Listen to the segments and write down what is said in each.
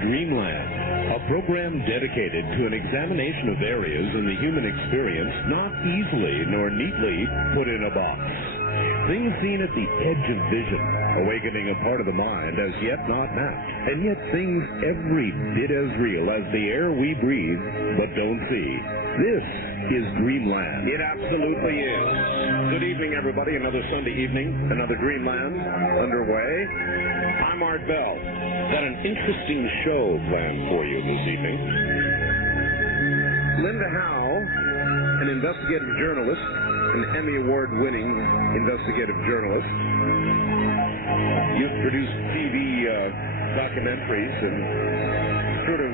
Dreamland, a program dedicated to an examination of areas in the human experience not easily nor neatly put in a box. Things seen at the edge of vision, awakening a part of the mind as yet not mapped, and yet things every bit as real as the air we breathe but don't see. This is Dreamland. It absolutely is. Good evening, everybody. Another Sunday evening, another Dreamland underway. I'm Art Bell. Got an interesting show planned for you this evening. Linda Howe, an investigative journalist, an Emmy Award-winning investigative journalist. You've produced TV documentaries and sort of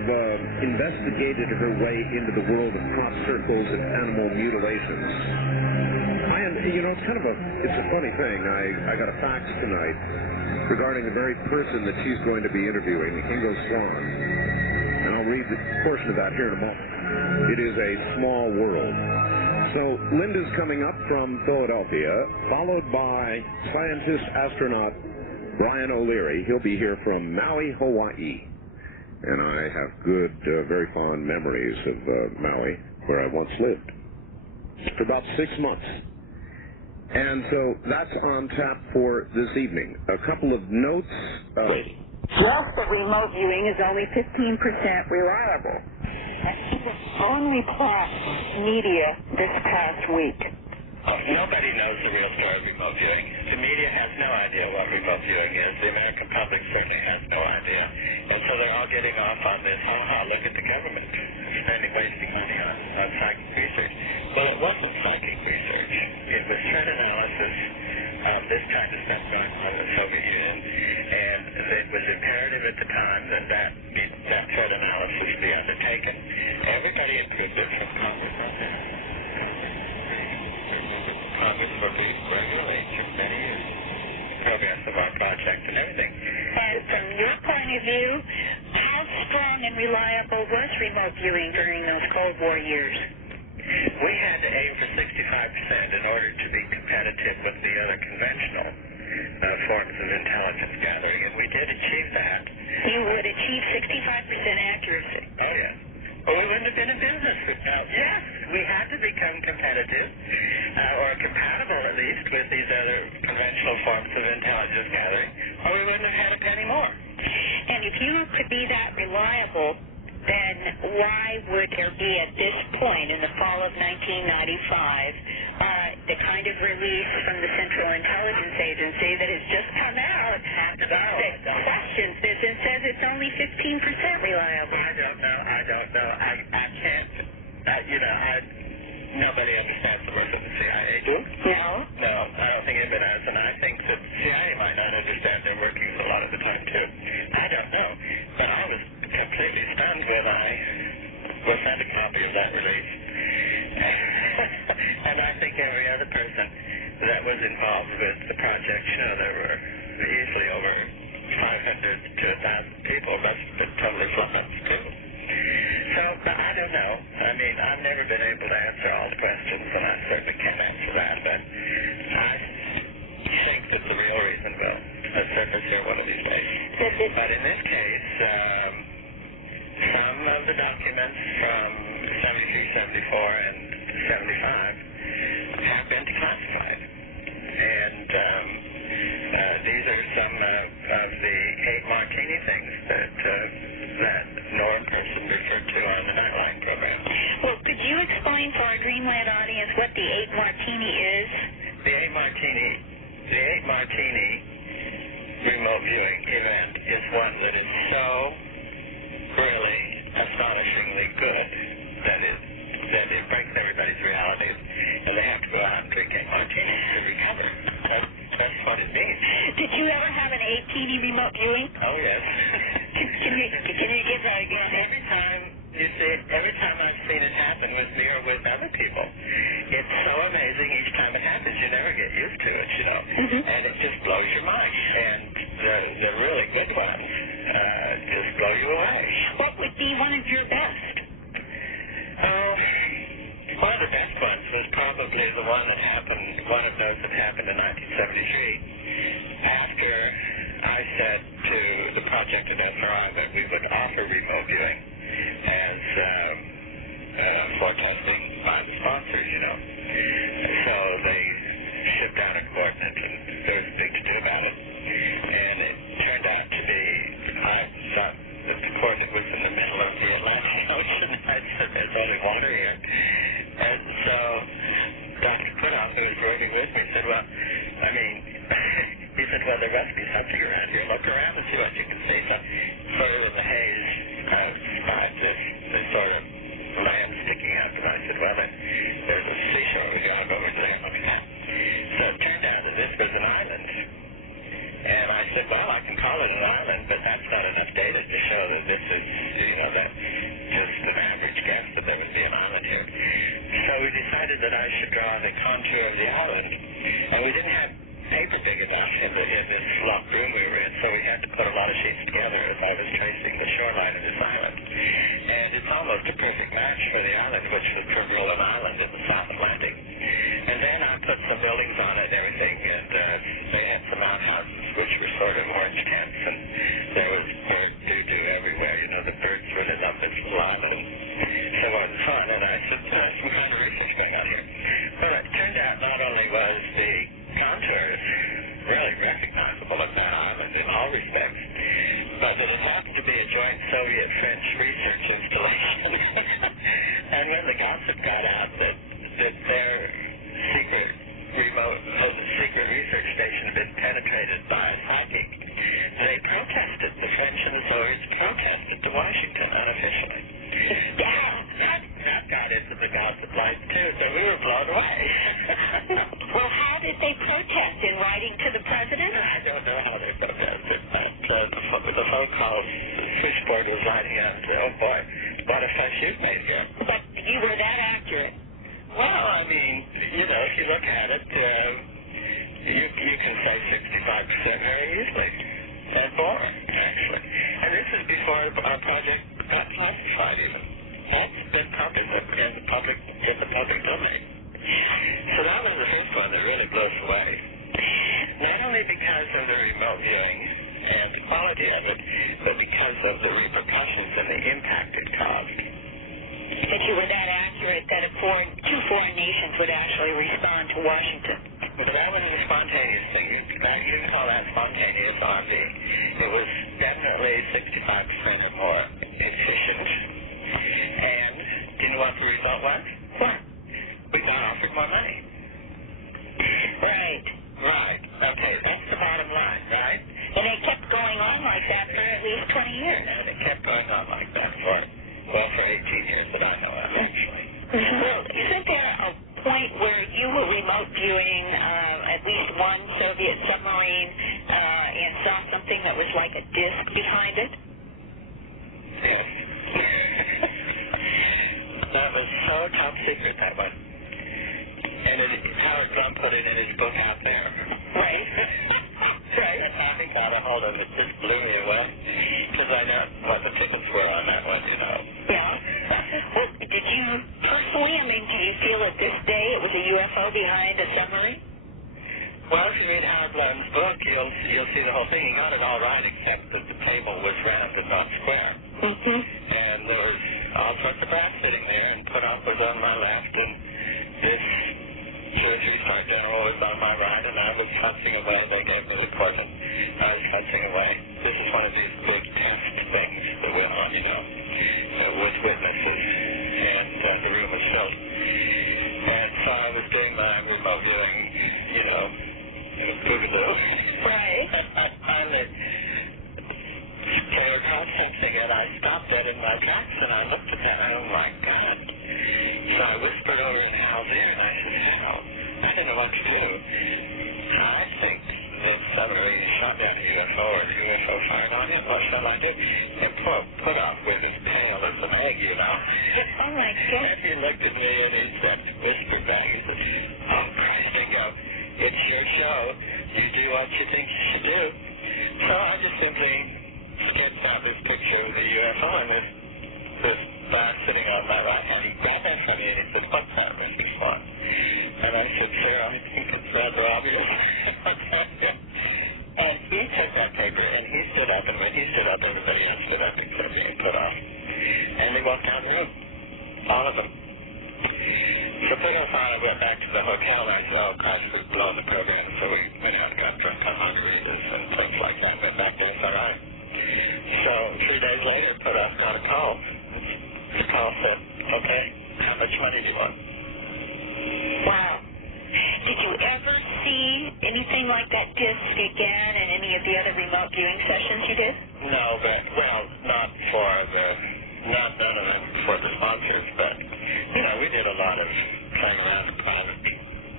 investigated her way into the world of crop circles and animal mutilations. It's kind of it's a funny thing. I got a fax tonight regarding the very person that she's going to be interviewing, Ingo Swann. And I'll read the portion of that here in a moment. It is a small world. So Linda's coming up from Philadelphia, followed by scientist astronaut Brian O'Leary. He'll be here from Maui, Hawaii. And I have good, very fond memories of Maui, where I once lived, for about 6 months. And so that's on tap for this evening. A couple of notes. Just that remote viewing is only 15% reliable. Only plus media this past week. Nobody knows the real story of remote viewing. The media has no idea what remote viewing is. The American public certainly has no idea. And so they're all getting off on this, look at the government spending, wasting money on psychic research. Well, it wasn't psychic research. It was threat analysis of this kind of stuff going on in the Soviet Union. And it was imperative at the time that threat analysis be undertaken. Everybody included from Congress for regularly for many years. Progress of our project and everything. And from your point of view, how strong and reliable was remote viewing during those Cold War years? We had to aim for 65% in order to be competitive with the other conventional forms of intelligence gathering, and we did achieve that. You would achieve 65% accuracy. Oh, yeah. Well, we wouldn't have been in business without. Yes, we had to become competitive, or compatible at least, with these other conventional forms of intelligence gathering, or we wouldn't have had a penny more. And if you could be that reliable, then why would there be at this point in the fall of 1995 the kind of release from the Central Intelligence Agency that has just come out that questions this and says it's only 15% reliable? I don't know. I can't, nobody understands the work of the CIA. No? No, I don't think anybody does, and I think that the CIA might not understand their workings a lot of the time, too. I don't know, but I was completely stunned when I was sent a copy of that release. And I think every other person that was involved with the project, there were easily over 500 to 1,000 people must have been totally flummoxed, too. So, I don't know. I mean, I've never been able to answer all the questions, and I certainly can't answer that, but I think that the real reason will surface here one of these days. But in this case, some of the documents from 73, 74, and 75 have been declassified. And these are some of the 8 martini things that Norm person referred to on the Nightline program. Well, could you explain for our Dreamland audience what the 8 martini is? The 8 martini remote viewing event is one that is so really astonishingly good that it breaks everybody's realities, and they have to go out and drink 8 martinis to recover. That's what it means. Did you ever have an 8-teeny remote viewing? Oh, yes. Can you give that again? Every time I've seen it happen with me or with other people, it's so amazing each time it happens. You never get used to it, Mm-hmm. and it just blows your mind. And the really good ones just blow you away. What would be one of your best? One of the best ones was probably the one of those that happened in 1973. After I said to the project at SRI that we would offer remote viewing as for testing by the sponsors, you know. So they shipped out a coordinate, and there was a big to-do about it. And it turned out to be, I thought that the coordinate was in the middle of the Atlantic Ocean. I said, there's only water here. And so Dr. Putoff, who was working with me, said, well, I mean, he said, well, there must be something around here. Look around and see what you can see. So sort of in the haze, I spied this sort of land sticking out. And I said, well, then there's a seashore over here. I'll go over there and look at that. So it turned out that this was an island. And I said, well, I can call it an island, but that's not enough data to show that this is, you know, that just an average guess that there would be an island here. So we decided that I should draw the contour of the island. And we didn't have paper big enough in this locked room we were in, so we had to put a lot of sheets together as I was tracing the shoreline of this island. And it's almost a perfect match for the island, which was Kerguelen Island in the South Atlantic. And then I put some buildings on it and everything, and they had some outhouses, which were sort of orange tents, and there was bird doo-doo everywhere. You know, the birds really loved this little island, so on and so on. And I said, some kind of research going on here. But it turned out not only was the contours really recognizable of that island in all respects, but that it happened to be a joint Soviet-French research installation. And when the gossip got out that their secret research station had been penetrated by a psychic, they protested. The French and the Soviets protested to Washington unofficially. That got into the gossip line too, so we were blown away. Well, how did they protest? In writing to the president? I don't know how they protested, but the phone call switchboard was writing out, oh boy, what a fuss you've made here. But you were that accurate. Well, I mean, you know, if you look at it, you can say 65% very easily, and more, actually. And this is before our project got classified even. That's been published in the public domain. So that was the first one that really blew us away. Not only because of the remote viewing and the quality of it, but because of the repercussions and the impact it caused. That you were that accurate that two foreign nations would actually respond to Washington. But that was a spontaneous thing. You can call that spontaneous RV. It was definitely 65% or more efficient. And do you know what the result was? What? We got offered more money. Right. Right. Okay, that's the bottom line, right? And it kept going on like that for at least 20 years. And it kept going on like that for 18 years that I know of, actually. Well, isn't there a point where you were remote viewing at least one Soviet submarine and saw something that was like a disc behind it? Yes. That was so top secret, that one. And Howard Blum put it in his book Out There. Right. Right. And how he got a hold of it just blew me away. Because I know what the tickets were on that one, you know. Yeah. Well, did you personally, do you feel at this day it was a UFO behind a submarine? Well, if you read Howard Blum's book, you'll see the whole thing. He got it all right, except that the table was round and not square. Mm-hmm. And there was all sorts of brass sitting there, and Putoff was on my left, and this 2 or 3-star general was on my right, and I was fussing away. They gave me the coordinate. I was fussing away. This is one of these big test things that went on, you know, with witnesses, and the room was filled. And so I was doing my remote viewing, you know, boogaloo. Right. I finally came across something, and I stopped dead in my tracks, and I looked at that, and oh my God. So I whispered over in Hal's ear, and I said, Hal, I didn't know what to do. I think this submarine shot down a UFO, or a UFO fired on it. What shall I do? And Putoff with his pale as an egg, you know. Oh my God. And he looked at me, and he said, whispered back, he said, oh, Christ, Ingo, it's your show. You do what you think you should do. So I just simply sketched out this picture of the UFO, and this guy sitting on my right hand, he grabbed that from me, and he said, what's that, Mr. Swann? And I said, sir, I think it's rather obvious. And he took that paper, and he stood up, and when he stood up, blown the program, so we went out and got drunk on margaritas and things like that. But back then it's all right. So 3 days later, put us on a call. The call said, okay, how much money do you want? Wow. Did you ever see anything like that disc again in any of the other remote viewing sessions you did? No, but, well, not for the, none of them for the sponsors, but, you know, we did a lot of playing around in private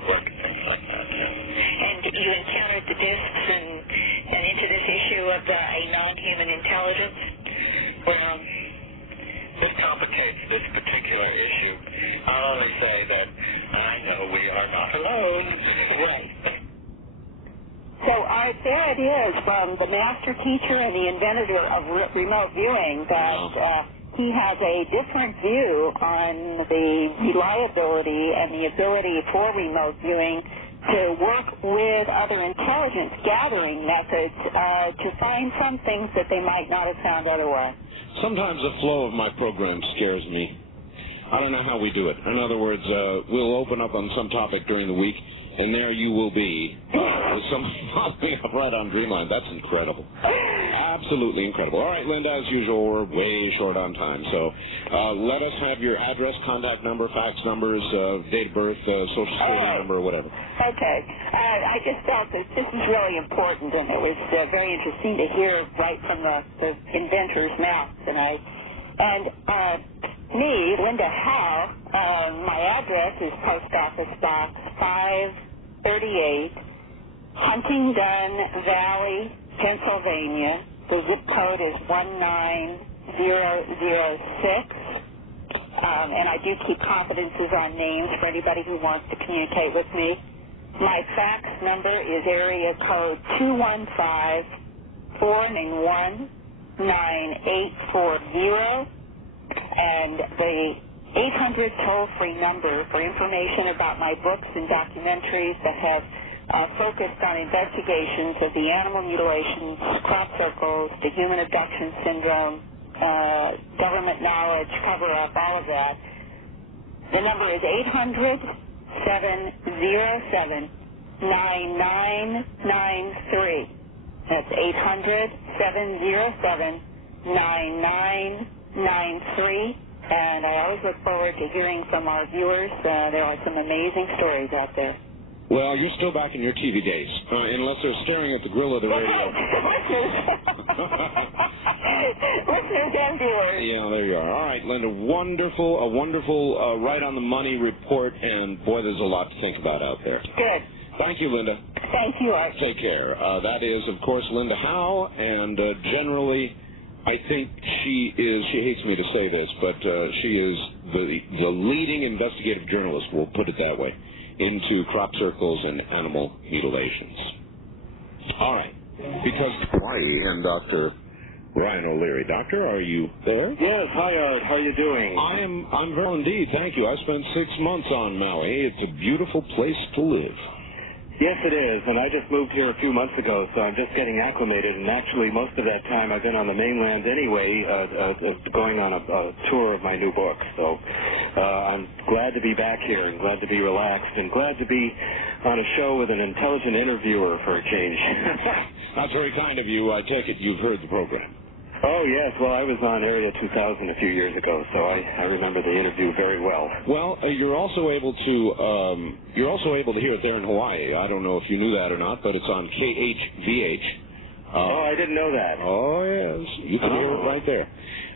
work and things like that. And you encountered the discs and into this issue of a non-human intelligence? Well, this complicates this particular issue. I'll only say that I know we are not alone. Right. So, Art, there it is from the master teacher and the inventor of remote viewing that he has a different view on the reliability and the ability for remote viewing to work with other intelligence gathering methods to find some things that they might not have found otherwise. Sometimes the flow of my program scares me. I don't know how we do it. In other words, we'll open up on some topic during the week, and there you will be with something popping up right on Dreamland. That's incredible. Absolutely incredible. All right, Linda, as usual, we're way short on time. So let us have your address, contact number, fax numbers, date of birth, social security number, or whatever. Okay. I just felt that this was really important, and it was very interesting to hear right from the inventor's mouth. Me, Linda Howe, my address is Post Office Box 538, Huntingdon Valley, Pennsylvania. The zip code is 19006. And I do keep confidences on names for anybody who wants to communicate with me. My fax number is area code 215-491-9840. And the 800 toll-free number for information about my books and documentaries that have focused on investigations of the animal mutilations, crop circles, the human abduction syndrome, government knowledge, cover-up, all of that. The number is 800-707-9993. That's 800-707-9993. And I always look forward to hearing from our viewers. There are some amazing stories out there. Well, you're still back in your TV days, unless they're staring at the grill of the radio. Listeners and viewers. Yeah, there you are. All right, Linda, a wonderful right-on-the-money report, and, boy, there's a lot to think about out there. Good. Thank you, Linda. Thank you, Art. Take care. That is, of course, Linda Howe, and generally, I think she hates me to say this, but she is the leading investigative journalist, we'll put it that way, into crop circles and animal mutilations. All right. Because Hawaii and Dr. Ryan O'Leary. Doctor, are you there? Yes. Hi, Art. How are you doing? I'm very well indeed. Thank you. I spent 6 months on Maui. It's a beautiful place to live. Yes, it is, and I just moved here a few months ago, so I'm just getting acclimated, and actually most of that time I've been on the mainland anyway, going on a tour of my new book. So I'm glad to be back here and glad to be relaxed and glad to be on a show with an intelligent interviewer for a change. That's very kind of you. I take it you've heard the program. Oh, yes. Well, I was on Area 2000 a few years ago, so I remember the interview very well. Well, you're also able to hear it there in Hawaii. I don't know if you knew that or not, but it's on KHVH. I didn't know that. Oh, yes. You can hear it right there.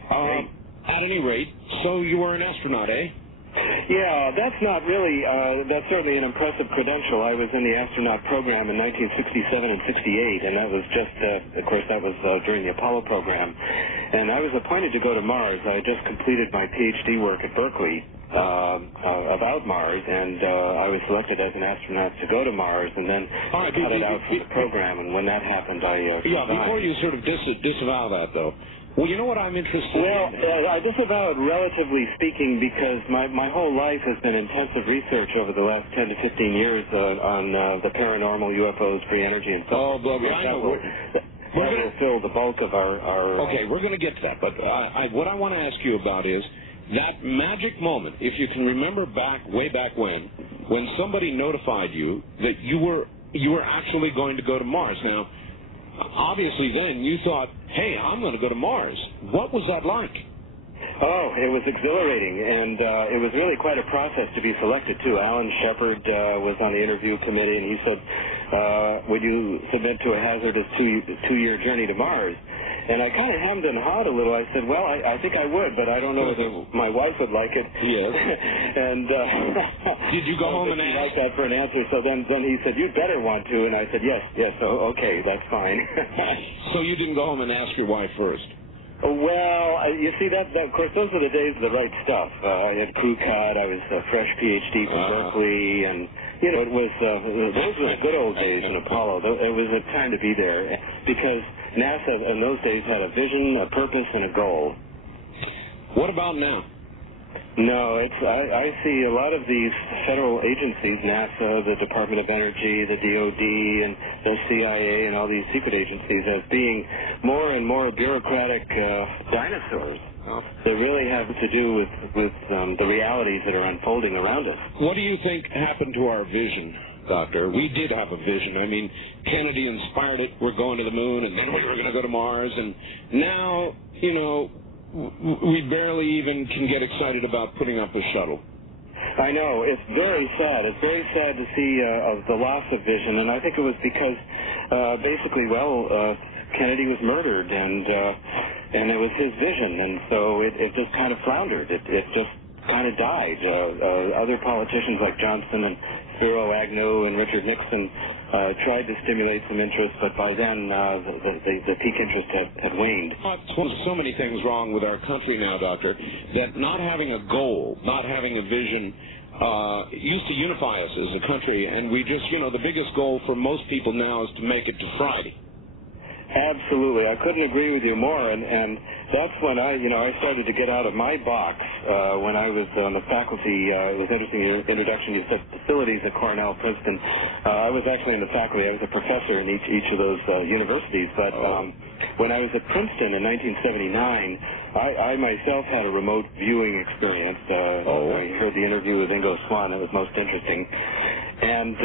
At any rate, so you were an astronaut, eh? Yeah, that's that's certainly an impressive credential. I was in the astronaut program in 1967 and 68, and that was just, of course, that was during the Apollo program. And I was appointed to go to Mars. I had just completed my PhD work at Berkeley about Mars, and I was selected as an astronaut to go to Mars, and then cut it out from the program, and when that happened, I before you sort of disavow that, though, well, you know what I'm interested in? Well, I disavow it relatively speaking because my whole life has been intensive research over the last 10 to 15 years on the paranormal, UFOs, free energy, and stuff. Oh, but I know. That will fill the bulk of our Okay, we're going to get to that, but what I want to ask you about is that magic moment, if you can remember way back when when somebody notified you that you were actually going to go to Mars. Now, obviously then you thought, hey, I'm going to go to Mars. What was that like? Oh, it was exhilarating, and it was really quite a process to be selected, too. Alan Shepard was on the interview committee, and he said, would you submit to a hazardous two-year journey to Mars? And I kind of hemmed and hawed a little. I said, well, I think I would, but I don't know whether my wife would like it. Yes. And did you go home and ask? Like that for an answer. So then he said, you'd better want to. And I said, yes, okay, that's fine. So you didn't go home and ask your wife first? Well, you see, that of course, those were the days of the right stuff. I had crew cut. I was a fresh PhD from Berkeley, and it was those were the good old days in Apollo. It was a time to be there because NASA in those days had a vision, a purpose, and a goal. What about now? No, I see a lot of these federal agencies, NASA, the Department of Energy, the DOD, and the CIA, and all these secret agencies as being more and more bureaucratic dinosaurs that really have to do with the realities that are unfolding around us. What do you think happened to our vision, Doctor? We did have a vision. I mean, Kennedy inspired it. We're going to the moon, and then we were going to go to Mars, and now, we barely even can get excited about putting up a shuttle. I know. It's very sad. It's very sad to see the loss of vision, and I think it was because Kennedy was murdered, and it was his vision, and so it just kind of floundered. It just kind of died. Other politicians like Johnson and Spiro Agnew and Richard Nixon tried to stimulate some interest, but by then the peak interest had waned. So many things wrong with our country now, Doctor, that not having a goal, not having a vision, used to unify us as a country, and we just, the biggest goal for most people now is to make it to Friday. Absolutely. I couldn't agree with you more, and that's when I started to get out of my box when I was on the faculty. It was interesting, your introduction, you said facilities at Cornell, Princeton. I was actually in the faculty. I was a professor in each of those universities, but when I was at Princeton in 1979, I myself had a remote viewing experience. I heard the interview with Ingo Swann. It was most interesting. And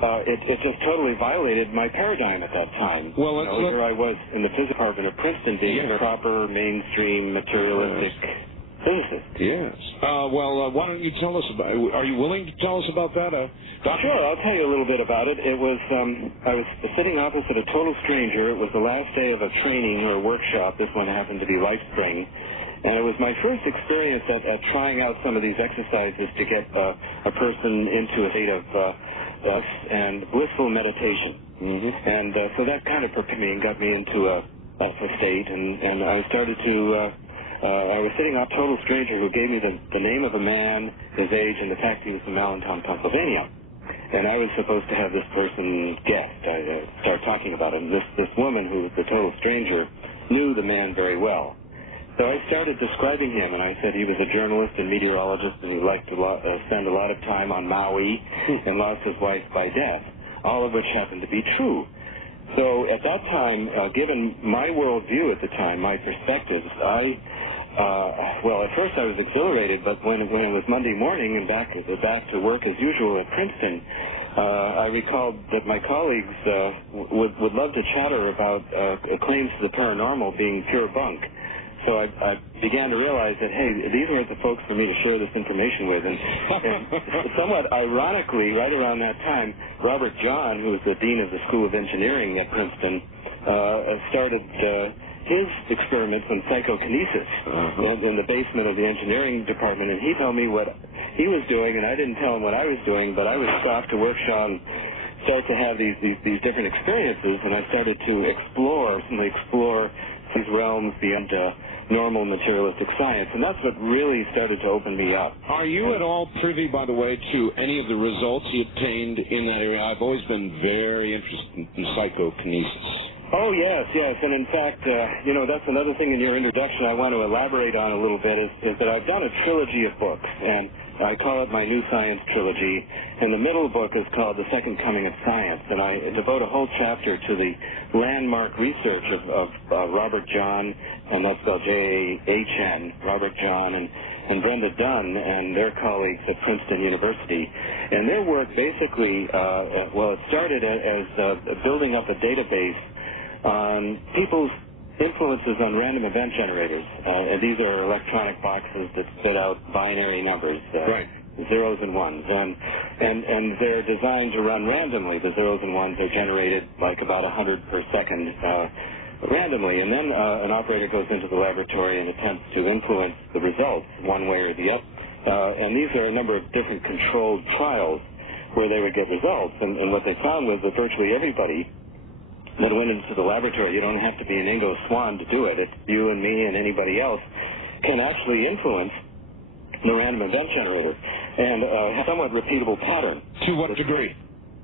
it just totally violated my paradigm at that time. Well, here I was in the physics department of Princeton being a proper, mainstream, materialistic physicist. Yes. Why don't you tell us about it? Are you willing to tell us about that? Sure, I'll tell you a little bit about it. It was, I was sitting opposite a total stranger. It was the last day of a training or a workshop. This one happened to be LifeSpring. And it was my first experience at trying out some of these exercises to get a person into a state of and blissful meditation. Mm-hmm. And so that kind of prepared me and got me into a state. And I started to, I was sitting on a total stranger who gave me the name of a man, his age, and the fact he was from Allentown, Pennsylvania. And I was supposed to have this person guest. I started talking about him. This woman, who was the total stranger, knew the man very well. So I started describing him, and I said he was a journalist and meteorologist, and he liked to spend a lot of time on Maui and lost his wife by death, all of which happened to be true. So at that time, given my worldview at the time, my perspectives, at first I was exhilarated, but when it was Monday morning and back to work as usual at Princeton, I recalled that my colleagues would love to chatter about claims to the paranormal being pure bunk. So I began to realize that, hey, these weren't the folks for me to share this information with. And somewhat ironically, right around that time, Robert John, who was the dean of the School of Engineering at Princeton, started his experiments on psychokinesis in the basement of the engineering department. And he told me what he was doing, and I didn't tell him what I was doing, but I was off to workshop and start to have these different experiences, and I started to explore these realms beyond normal materialistic science, and that's what really started to open me up. Are you at all privy, by the way, to any of the results you obtained in that area? I've always been very interested in psychokinesis. Oh, yes, and in fact, that's another thing in your introduction I want to elaborate on a little bit is that I've done a trilogy of books, and I call it my New Science Trilogy, and the middle book is called The Second Coming of Science, and I devote a whole chapter to the landmark research of Robert John, and that's spelled J-A-H-N, Robert John, and and Brenda Dunn and their colleagues at Princeton University. And their work basically, it started as building up a database on people's influences on random event generators. And these are electronic boxes that spit out binary numbers, zeros and ones. And they're designed to run randomly. The zeros and ones are generated like about 100 per second randomly. And then an operator goes into the laboratory and attempts to influence the results one way or the other. And these are a number of different controlled trials where they would get results. And what they found was that virtually everybody that went into the laboratory, you don't have to be an Ingo Swann to do it. It's you and me and anybody else can actually influence the random event generator and a somewhat repeatable pattern. To what degree?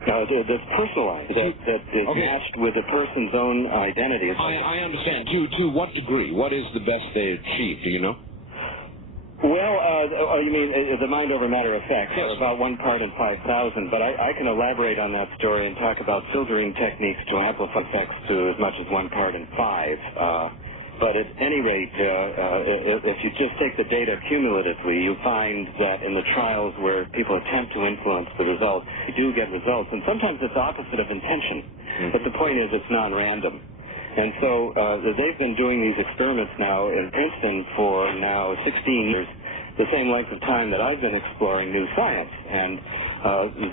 That's personalized, that is matched with a person's own identity. I understand. To what degree? What is the best they achieve? Do you know? Well, you mean the mind over matter effect, about 1 part in 5,000, but I can elaborate on that story and talk about filtering techniques to amplify effects to as much as 1 part in 5. But at any rate, if you just take the data cumulatively, you find that in the trials where people attempt to influence the results, you do get results. And sometimes it's opposite of intention. But the point is it's non-random. And so they've been doing these experiments now in Princeton for now 16 years, the same length of time that I've been exploring new science. And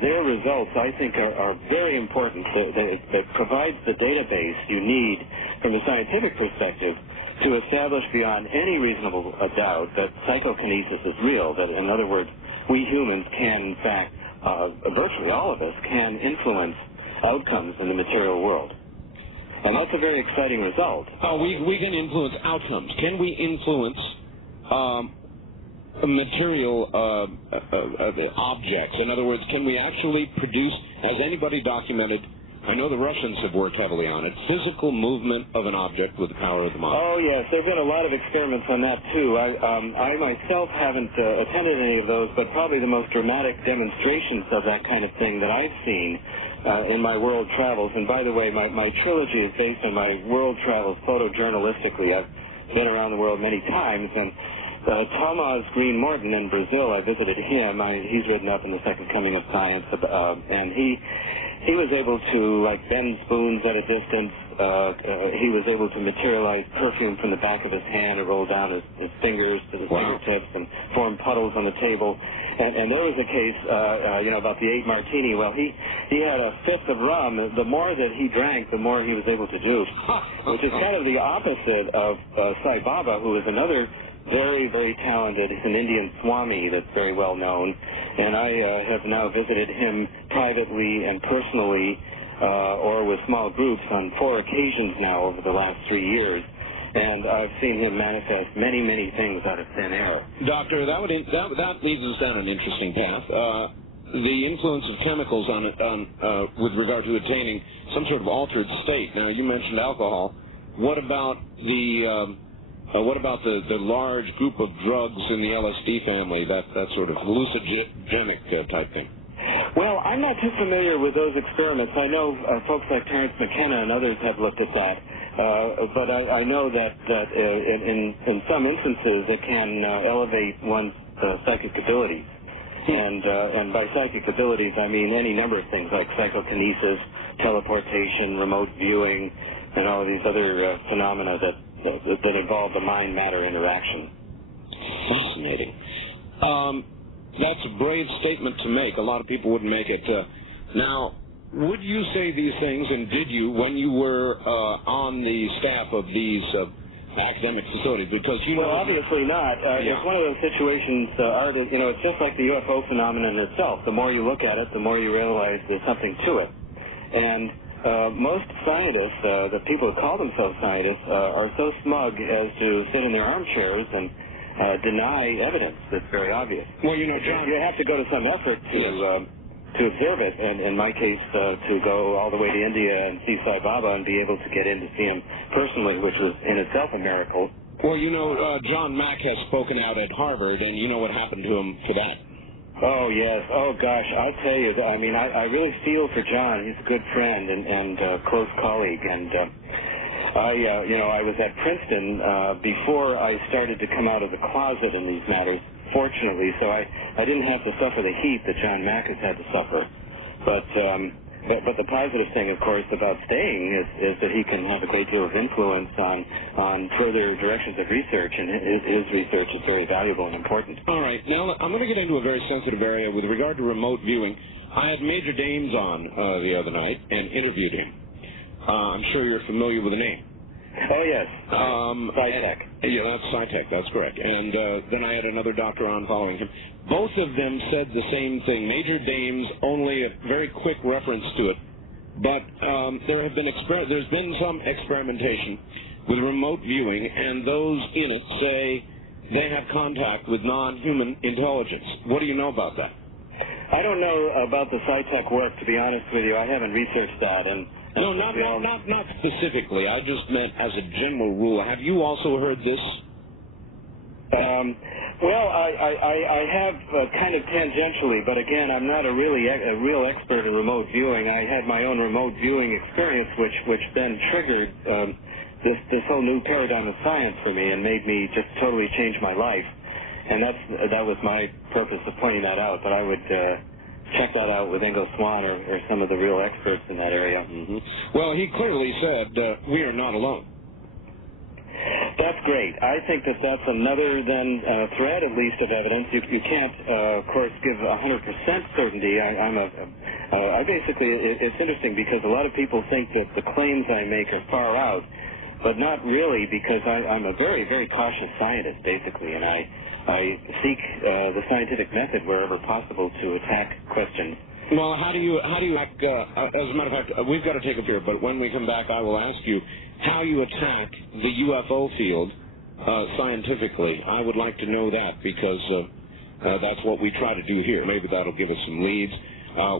their results, I think, are very important. It provides the database you need from a scientific perspective to establish beyond any reasonable doubt that psychokinesis is real, that, in other words, we humans can, in fact, virtually all of us, can influence outcomes in the material world. And that's a very exciting result. We can influence outcomes. Can we influence material objects? In other words, can we actually produce, has anybody documented, I know the Russians have worked heavily on it, physical movement of an object with the power of the mind? Oh, yes. There have been a lot of experiments on that, too. I myself haven't attended any of those, but probably the most dramatic demonstrations of that kind of thing that I've seen in my world travels. And by the way, my trilogy is based on my world travels photojournalistically. I've been around the world many times, and Thomas Green Morton in Brazil, I visited him. He's written up in The Second Coming of Science, and he was able to, like, bend spoons at a distance. He was able to materialize perfume from the back of his hand and roll down his fingers to the fingertips and form puddles on the table. And there was a case, about the 8 martini. Well, he had a fifth of rum. The more that he drank, the more he was able to do, which is kind of the opposite of Sai Baba, who is another very, very talented. He's an Indian Swami that's very well known. And I have now visited him privately and personally or with small groups on 4 occasions now over the last 3 years. And I've seen him manifest many, many things out of thin air. Doctor, that leads us down an interesting path. The influence of chemicals on with regard to attaining some sort of altered state. Now, you mentioned alcohol. What about the large group of drugs in the LSD family, that sort of hallucinogenic type thing? Well, I'm not too familiar with those experiments. I know folks like Terence McKenna and others have looked at that. But I know that in some instances it can elevate one's psychic abilities. And by psychic abilities, I mean any number of things like psychokinesis, teleportation, remote viewing, and all of these other phenomena that involve the mind-matter interaction. Fascinating. That's a brave statement to make. A lot of people wouldn't make it. Now, would you say these things, and did you, when you were on the staff of these academic facilities? Because obviously not. It's one of those situations, it's just like the UFO phenomenon itself. The more you look at it, the more you realize there's something to it. And most scientists, the people who call themselves scientists, are so smug as to sit in their armchairs and deny evidence that's very obvious. Well, John, you have to go to some effort to observe it, and in my case, to go all the way to India and see Sai Baba and be able to get in to see him personally, which was in itself a miracle. Well, John Mack has spoken out at Harvard, and you know what happened to him for that. Oh, yes. Oh, gosh, I'll tell you, I really feel for John. He's a good friend and close colleague, and I was at Princeton before I started to come out of the closet in these matters. fortunately, so I didn't have to suffer the heat that John Mack has had to suffer. But the positive thing, of course, about staying is that he can have a great deal of influence on further directions of research, and his research is very valuable and important. All right. Now, I'm going to get into a very sensitive area with regard to remote viewing. I had Major Dames on the other night and interviewed him. I'm sure you're familiar with the name. Oh, yes. SciTech. Yeah, that's SciTech. That's correct. And then I had another doctor on following him. Both of them said the same thing. Major Dames, only a very quick reference to it. But there's been some experimentation with remote viewing, and those in it say they have contact with non-human intelligence. What do you know about that? I don't know about the SciTech work, to be honest with you. I haven't researched that. No, not specifically. I just meant as a general rule. Have you also heard this? Well, I have kind of tangentially, but again, I'm not a real expert in remote viewing. I had my own remote viewing experience, which then triggered this whole new paradigm of science for me and made me just totally change my life. And that was my purpose of pointing that out. But I would check that out with Ingo Swann or some of the real experts in that area. Mm-hmm. Well, he clearly said we are not alone. That's great. I think that's another thread, at least, of evidence. You can't, of course, give 100% certainty. It's interesting because a lot of people think that the claims I make are far out, but not really, because I'm a very, very cautious scientist, basically, and I seek the scientific method wherever possible to attack questions. Well, how do you act? As a matter of fact, we've got to take a break, but when we come back, I will ask you how you attack the UFO field scientifically. I would like to know that because that's what we try to do here. Maybe that'll give us some leads.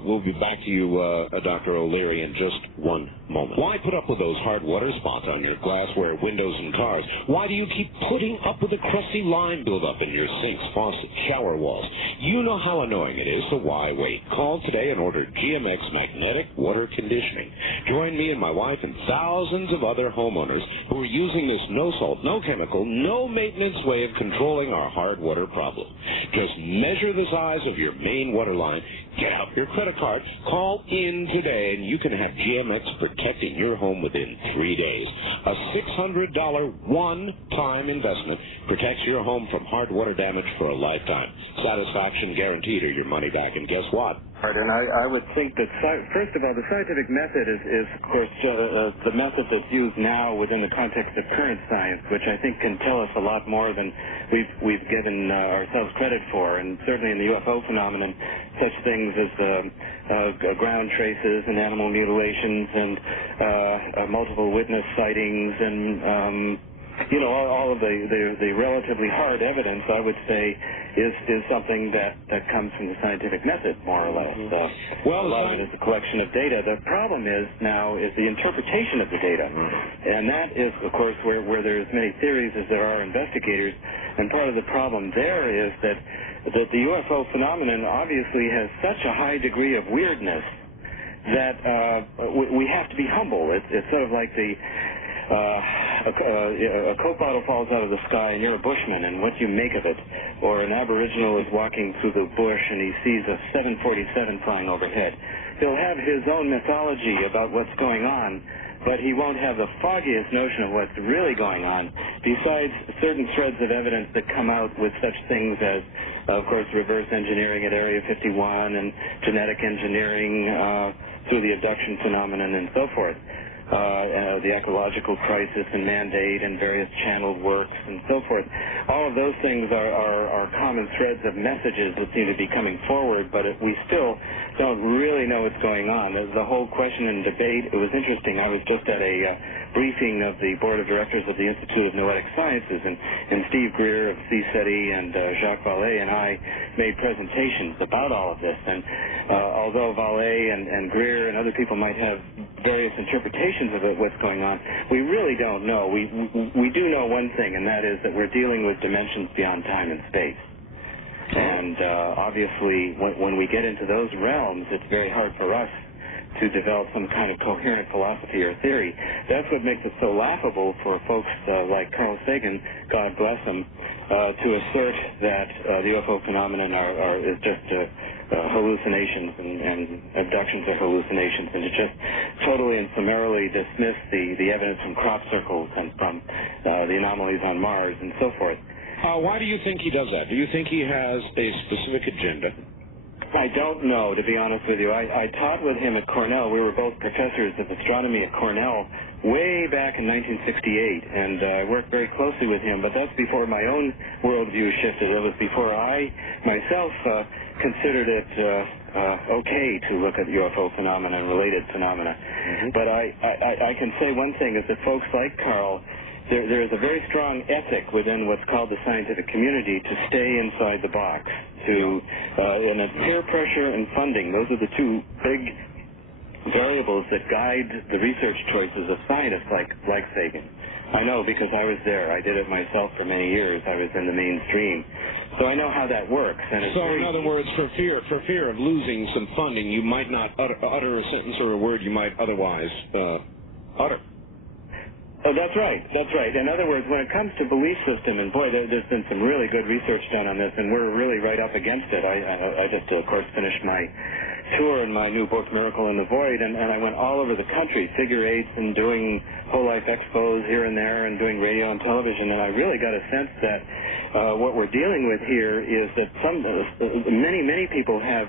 We'll be back to you, Dr. O'Leary, in just one moment. Why put up with those hard water spots on your glassware, windows, and cars? Why do you keep putting up with the crusty lime buildup in your sinks, faucets, shower walls? You know how annoying it is, so why wait? Call today and order GMX Magnetic Water Conditioning. Join me and my wife and thousands of other homeowners who are using this no-salt, no-chemical, no-maintenance way of controlling our hard water problem. Just measure the size of your main water line, get out your credit card, call in today, and you can have GMX protecting your home within 3 days. A $600 one-time investment protects your home from hard water damage for a lifetime. Satisfaction guaranteed or your money back. And guess what? And I would think that, first of all, the scientific method is of course, the method that's used now within the context of current science, which I think can tell us a lot more than we've given ourselves credit for. And certainly in the UFO phenomenon, such things as ground traces and animal mutilations and multiple witness sightings and all of the relatively hard evidence, I would say, is something that comes from the scientific method, more or less. Well, a lot of it is a collection of data. The problem is the interpretation of the data. And that is, of course, where there's many theories as there are investigators. And part of the problem there is that the UFO phenomenon obviously has such a high degree of weirdness that we have to be humble. It's sort of like a Coke bottle falls out of the sky and you're a bushman, and what do you make of it? Or an aboriginal is walking through the bush and he sees a 747 flying overhead. He'll have his own mythology about what's going on, but he won't have the foggiest notion of what's really going on, besides certain threads of evidence that come out with such things as, of course, reverse engineering at Area 51 and genetic engineering through the abduction phenomenon and so forth. The ecological crisis and mandate and various channeled works and so forth. All of those things are common threads of messages that seem to be coming forward, but we still don't really know what's going on. The whole question and debate, it was interesting. I was just at a briefing of the board of directors of the Institute of Noetic Sciences, and Steve Greer of CSETI and Jacques Vallée and I made presentations about all of this. And although Vallée and Greer and other people might have various interpretations of what's going on, we really don't know. We do know one thing, and that is that we're dealing with dimensions beyond time and space. And obviously, when we get into those realms, it's very hard for us to develop some kind of coherent philosophy or theory. That's what makes it so laughable for folks like Carl Sagan, God bless him, to assert that the UFO phenomenon is just hallucinations and abductions are hallucinations, and to just totally and summarily dismiss the evidence from crop circles and from the anomalies on Mars and so forth. Why do you think he does that? Do you think he has a specific agenda? I don't know, to be honest with you. I taught with him at Cornell. We were both professors of astronomy at Cornell way back in 1968, and I worked very closely with him, but that's before my own worldview shifted. It was before I myself considered it okay to look at UFO phenomena and related phenomena. Mm-hmm. But I can say one thing is that folks like Carl, there is a very strong ethic within what's called the scientific community to stay inside the box, and peer pressure and funding. Those are the two big variables that guide the research choices of scientists like Sagan. I know because I was there. I did it myself for many years. I was in the mainstream. So I know how that works. And so in other words, for fear of losing some funding, you might not utter a sentence or a word you might otherwise utter. Oh, that's right. That's right. In other words, when it comes to belief system, and boy, there's been some really good research done on this, and we're really right up against it. I just, of course, finished my tour in my new book, Miracle in the Void, and I went all over the country, figure eights, and doing whole life expos here and there, and doing radio and television, and I really got a sense that what we're dealing with here is that many people have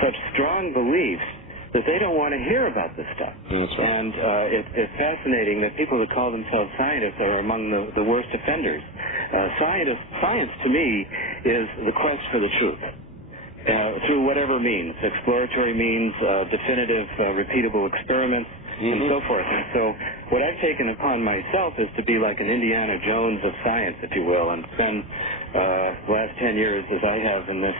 such strong beliefs that they don't want to hear about this stuff. That's right. And it's fascinating that people that call themselves scientists are among the worst offenders. Science, to me, is the quest for the truth, through whatever means, exploratory means, definitive, repeatable experiments, and so forth. And so what I've taken upon myself is to be like an Indiana Jones of science, if you will, and spend the last 10 years, as I have, in this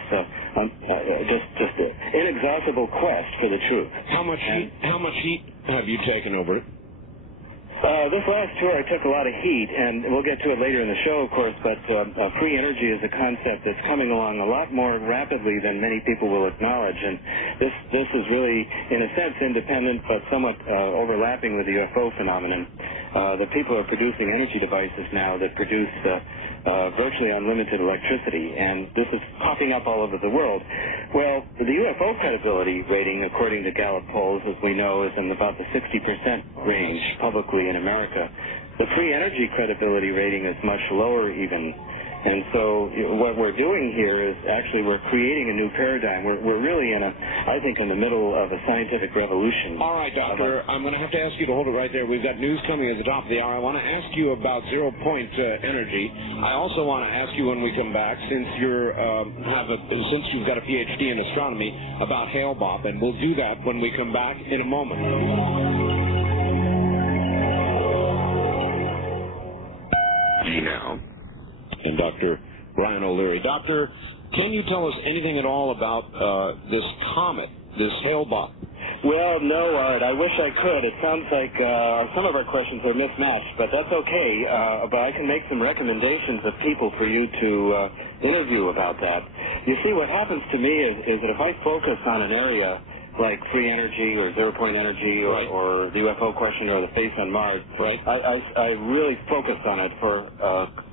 just inexhaustible quest for the truth. How much heat have you taken over it? This last tour, I took a lot of heat, and we'll get to it later in the show, of course, but free energy is a concept that's coming along a lot more rapidly than many people will acknowledge, and this is really, in a sense, independent but somewhat overlapping with the UFO phenomenon. The people are producing energy devices now that produce virtually unlimited electricity, and this is popping up all over the world. Well, the UFO credibility rating, according to Gallup polls, as we know, is in about the 60% range publicly in America. The free energy credibility rating is much lower even. And so what we're doing here is actually we're creating a new paradigm. We're really I think in the middle of a scientific revolution. All right, Doctor, I'm going to have to ask you to hold it right there. We've got news coming at the top of the hour. I want to ask you about zero-point energy. I also want to ask you when we come back, since since you've got a PhD in astronomy, about Hale-Bopp, and we'll do that when we come back in a moment. Now. And Dr. Brian O'Leary. Doctor, can you tell us anything at all about this comet, this Hale-Bopp? Well, no, Art. I wish I could. It sounds like some of our questions are mismatched, but that's okay. But I can make some recommendations of people for you to interview about that. You see, what happens to me is that if I focus on an area like free energy or zero-point energy or the UFO question or the face on Mars, I really focus on it for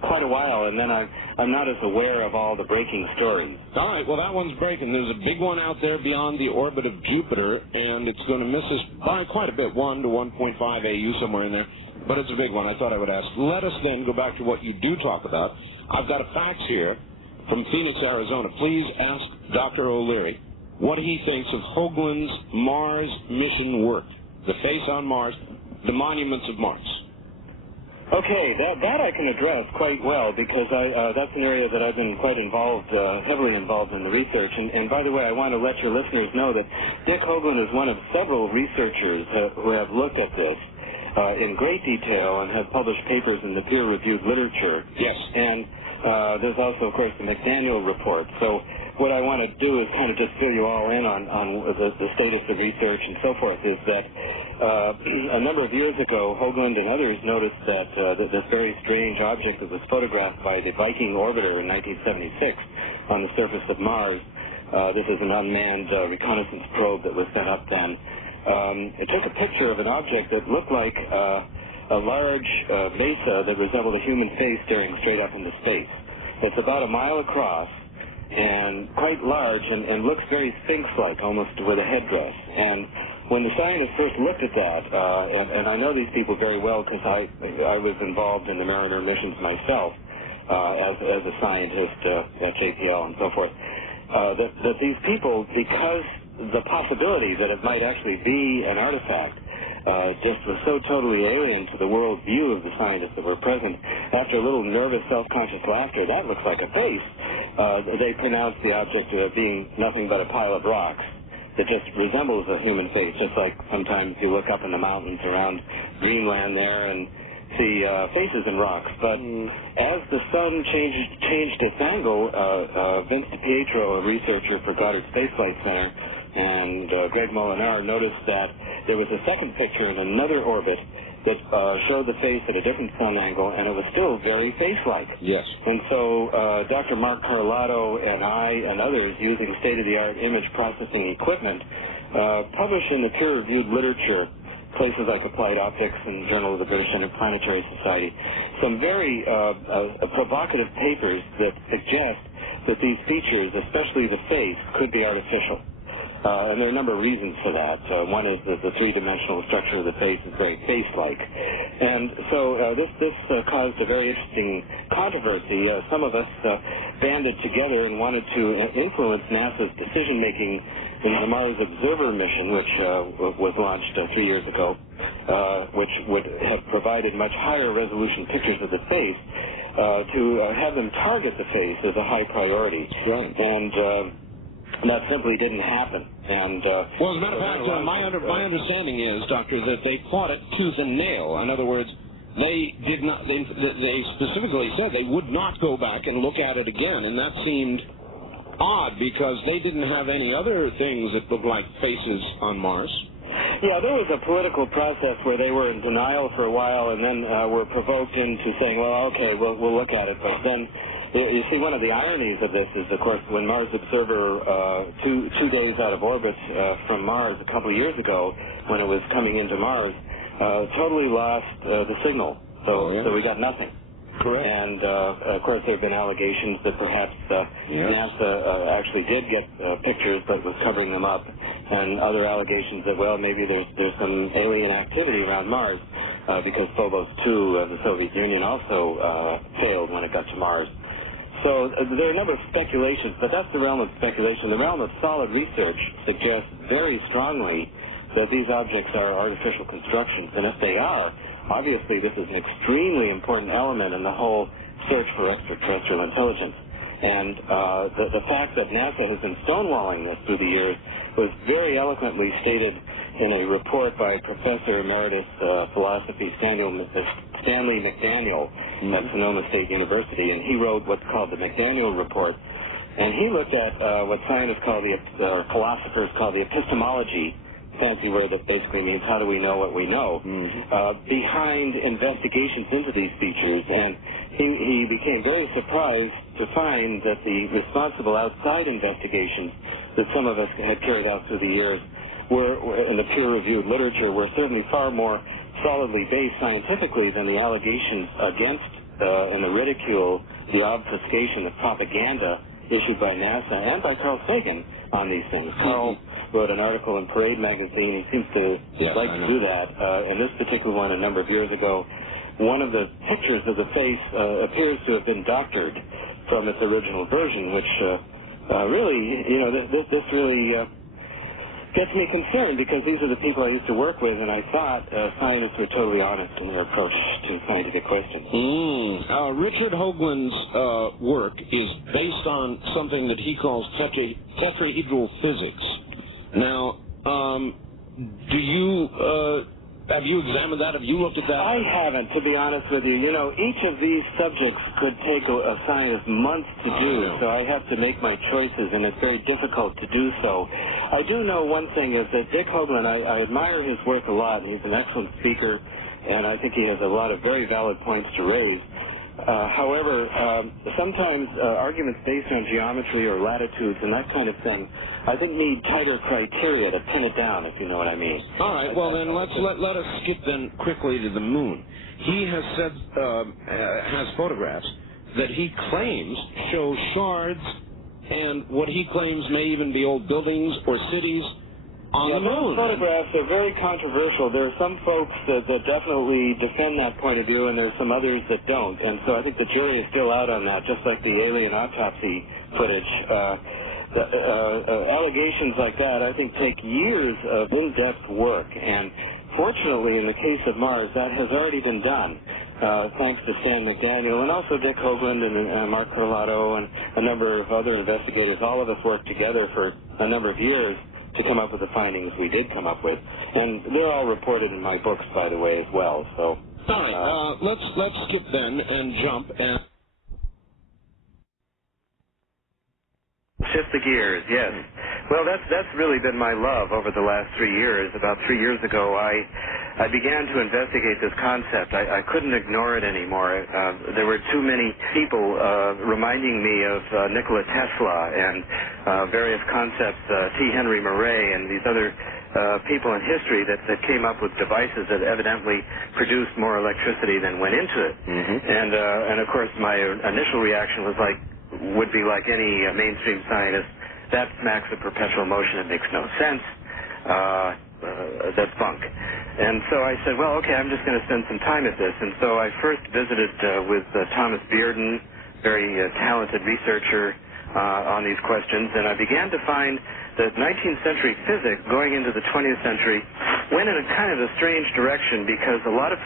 quite a while, and then I'm not as aware of all the breaking stories. All right, well, that one's breaking. There's a big one out there beyond the orbit of Jupiter, and it's going to miss us by quite a bit, 1 to 1.5 AU, somewhere in there, but it's a big one. I thought I would ask. Let us then go back to what you do talk about. I've got a fax here from Phoenix, Arizona. Please ask Dr. O'Leary what he thinks of Hoagland's Mars mission work, the face on Mars, the monuments of Mars. Okay, that I can address quite well because that's an area that I've been quite involved, heavily involved in the research. And by the way, I want to let your listeners know that Dick Hoagland is one of several researchers who have looked at this in great detail and have published papers in the peer-reviewed literature. Yes. And there's also, of course, the McDaniel report. So what I want to do is kind of just fill you all in on the status of research and so forth, is that a number of years ago, Hoagland and others noticed that this very strange object that was photographed by the Viking orbiter in 1976 on the surface of Mars, this is an unmanned reconnaissance probe that was set up then, it took a picture of an object that looked like a large mesa that resembled a human face staring straight up into space. It's about a mile across and quite large and looks very sphinx-like, almost with a headdress. And when the scientists first looked at that, and I know these people very well because I was involved in the Mariner missions myself as a scientist at JPL and so forth, that these people, because the possibility that it might actually be an artifact just was so totally alien to the world view of the scientists that were present, after a little nervous, self-conscious laughter, that looks like a face, they pronounced the object being nothing but a pile of rocks that just resembles a human face, just like sometimes you look up in the mountains around Dreamland there and see faces in rocks. But as the sun changed its angle, Vince DiPietro, a researcher for Goddard Space Flight Center, and Greg Molinaro noticed that there was a second picture in another orbit that showed the face at a different sun angle, and it was still very face-like. Yes. And so Dr. Mark Carlotto and I and others, using state-of-the-art image processing equipment, published in the peer-reviewed literature, places like Applied Optics and Journal of the British Interplanetary Society, some very provocative papers that suggest that these features, especially the face, could be artificial. And there are a number of reasons for that. One is that the three-dimensional structure of the face is very face-like. And so this caused a very interesting controversy. Some of us banded together and wanted to influence NASA's decision-making in the Mars Observer mission, which was launched 3 years ago, which would have provided much higher resolution pictures of the face, to have them target the face as a high priority. Right. And that simply didn't happen. And well, as a matter of fact, my understanding is, Doctor, that they fought it tooth and nail. In other words, they did not. They specifically said they would not go back and look at it again, and that seemed odd because they didn't have any other things that looked like faces on Mars. Yeah, there was a political process where they were in denial for a while, and then were provoked into saying, "Well, okay, we'll look at it," but then. You see, one of the ironies of this is, of course, when Mars Observer, two days out of orbit from Mars a couple of years ago, when it was coming into Mars, totally lost the signal. So we got nothing. Correct. And, of course, there have been allegations that perhaps NASA actually did get pictures but was covering them up, and other allegations that, well, maybe there's some alien activity around Mars because Phobos 2 of the Soviet Union also failed when it got to Mars. So there are a number of speculations, but that's the realm of speculation. The realm of solid research suggests very strongly that these objects are artificial constructions, and if they are, obviously this is an extremely important element in the whole search for extraterrestrial intelligence. And the fact that NASA has been stonewalling this through the years was very eloquently stated in a report by Professor Emeritus Philosophy Stanley McDaniel at Sonoma State University, and he wrote what's called the McDaniel Report. And he looked at what scientists call philosophers call the epistemology, fancy word that basically means how do we know what we know, behind investigations into these features. And he became very surprised to find that the responsible outside investigations that some of us had carried out through the years were in the peer-reviewed literature were certainly far more solidly based scientifically than the allegations against and the ridicule, the obfuscation, the propaganda issued by NASA and by Carl Sagan on these things. Carl wrote an article in Parade magazine. He seems to like to do that. In this particular one, a number of years ago, one of the pictures of the face appears to have been doctored from its original version, which really, this really gets me concerned because these are the people I used to work with, and I thought scientists were totally honest in their approach to scientific questions. Richard Hoagland's work is based on something that he calls tetrahedral physics. Now, have you examined that? Have you looked at that? I haven't, to be honest with you. Each of these subjects could take a scientist months to do, so I have to make my choices, and it's very difficult to do so. I do know one thing is that Dick Hoagland, I admire his work a lot. He's an excellent speaker, and I think he has a lot of very valid points to raise. However, sometimes arguments based on geometry or latitudes and that kind of thing, I think need tighter criteria to pin it down, if you know what I mean. All right. Well, then let us skip then quickly to the moon. He has said has photographs that he claims show shards and what he claims may even be old buildings or cities on the moon. Those photographs are very controversial. There are some folks that definitely defend that point of view, and there's some others that don't. And so I think the jury is still out on that, just like the alien autopsy footage. Allegations like that, I think, take years of in-depth work. And fortunately, in the case of Mars, that has already been done, thanks to Stan McDaniel and also Dick Hoagland and Mark Carlotto and a number of other investigators. All of us worked together for a number of years to come up with the findings we did come up with. And they're all reported in my books, by the way, as well. So, all right, let's skip then and jump and shift the gears. Yes. Well, that's really been my love over the last 3 years. About 3 years ago, I began to investigate this concept. I couldn't ignore it anymore. There were too many people reminding me of Nikola Tesla and various concepts, T. Henry Murray and these other people in history that came up with devices that evidently produced more electricity than went into it. Mm-hmm. And of course, my initial reaction would be like any mainstream scientist, that smacks of perpetual motion. It makes no sense. That's bunk. And so I said, well, okay, I'm just going to spend some time at this. And so I first visited with Thomas Bearden, very talented researcher on these questions, and I began to find that 19th century physics going into the 20th century went in a kind of a strange direction because a lot of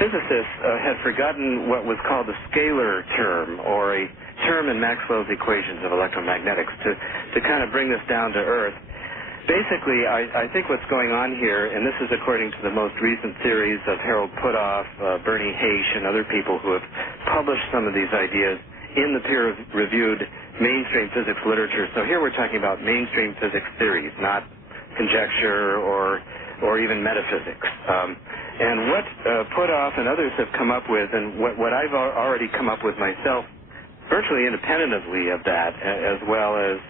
physicists had forgotten what was called the scalar term, or a term in Maxwell's equations of electromagnetics, to kind of bring this down to earth. Basically, I think what's going on here, and this is according to the most recent theories of Harold Puthoff, Bernie Haish, and other people who have published some of these ideas in the peer-reviewed mainstream physics literature. So here we're talking about mainstream physics theories, not conjecture or even metaphysics. And what Puthoff and others have come up with, and what I've already come up with myself, virtually independently of that, as well as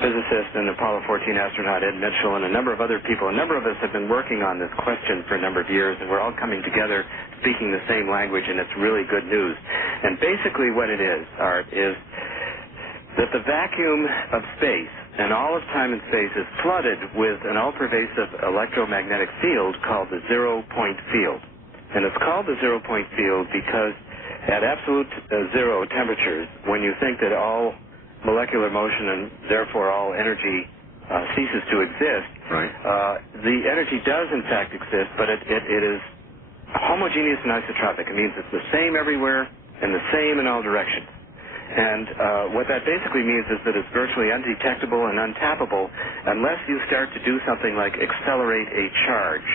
physicist and Apollo 14 astronaut Ed Mitchell and a number of other people. A number of us have been working on this question for a number of years, and we're all coming together speaking the same language, and it's really good news. And basically what it is, Art, is that the vacuum of space and all of time and space is flooded with an all-pervasive electromagnetic field called the zero-point field. And it's called the zero-point field because at absolute zero temperatures, when you think that all molecular motion and therefore all energy ceases to exist, right. The energy does in fact exist, but it is homogeneous and isotropic. It means it's the same everywhere and the same in all directions. And what that basically means is that it's virtually undetectable and untappable unless you start to do something like accelerate a charge,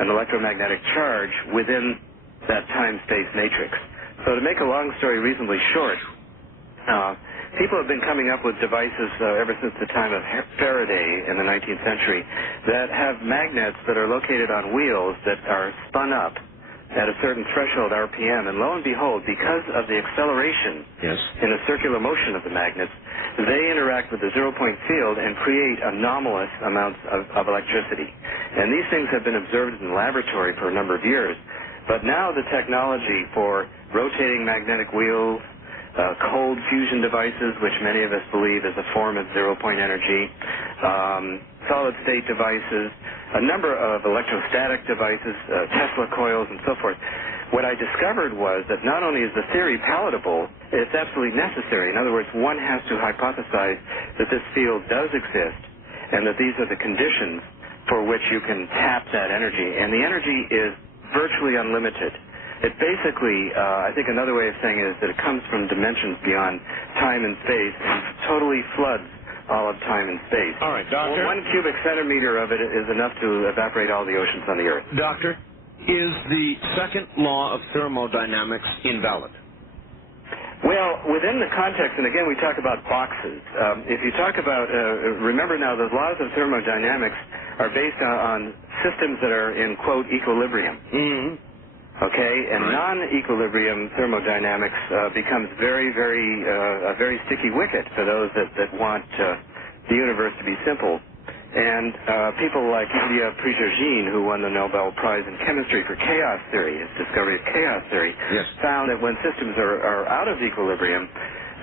an electromagnetic charge within that time-space matrix. So to make a long story reasonably short, people have been coming up with devices ever since the time of Faraday in the 19th century that have magnets that are located on wheels that are spun up at a certain threshold RPM, and lo and behold, because of the acceleration in the circular motion of the magnets, they interact with the zero-point field and create anomalous amounts of electricity. And these things have been observed in the laboratory for a number of years. But now the technology for rotating magnetic wheels, cold fusion devices, which many of us believe is a form of zero-point energy, solid-state devices, a number of electrostatic devices, Tesla coils, and so forth. What I discovered was that not only is the theory palatable, it's absolutely necessary. In other words, one has to hypothesize that this field does exist and that these are the conditions for which you can tap that energy. And the energy is virtually unlimited. It basically, I think another way of saying it is that it comes from dimensions beyond time and space and totally floods all of time and space. All right, Doctor. Well, 1 cubic centimeter of it is enough to evaporate all the oceans on the Earth. Doctor, is the second law of thermodynamics invalid? Well, within the context, and again we talk about boxes, if you talk about, remember now the laws of thermodynamics are based on systems that are in, quote, equilibrium. Mm-hmm. Okay, and non-equilibrium thermodynamics becomes very, a very sticky wicket for those that want the universe to be simple. And people like Ilya Prigogine, who won the Nobel Prize in Chemistry for chaos theory, his discovery of chaos theory, found that when systems are out of equilibrium,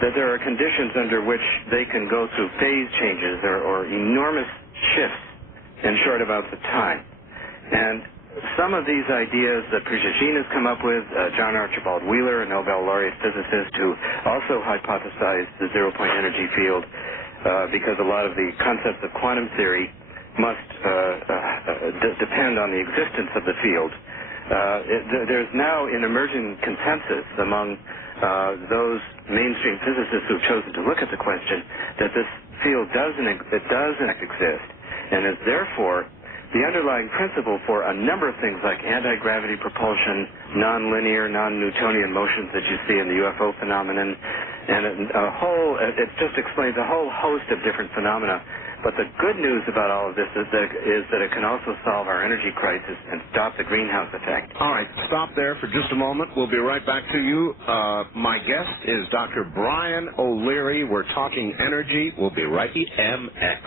that there are conditions under which they can go through phase changes or enormous shifts in short amounts of time. And some of these ideas that Prigogine has come up with, John Archibald Wheeler, a Nobel laureate physicist who also hypothesized the zero-point energy field, because a lot of the concepts of quantum theory must depend on the existence of the field. There's now an emerging consensus among those mainstream physicists who've chosen to look at the question that this field does in fact exist, and is therefore the underlying principle for a number of things like anti-gravity propulsion, non-linear, non-Newtonian motions that you see in the UFO phenomenon, and it just explains a whole host of different phenomena. But the good news about all of this is that it can also solve our energy crisis and stop the greenhouse effect. All right, stop there for just a moment. We'll be right back to you. My guest is Dr. Brian O'Leary. We're talking energy. We'll be right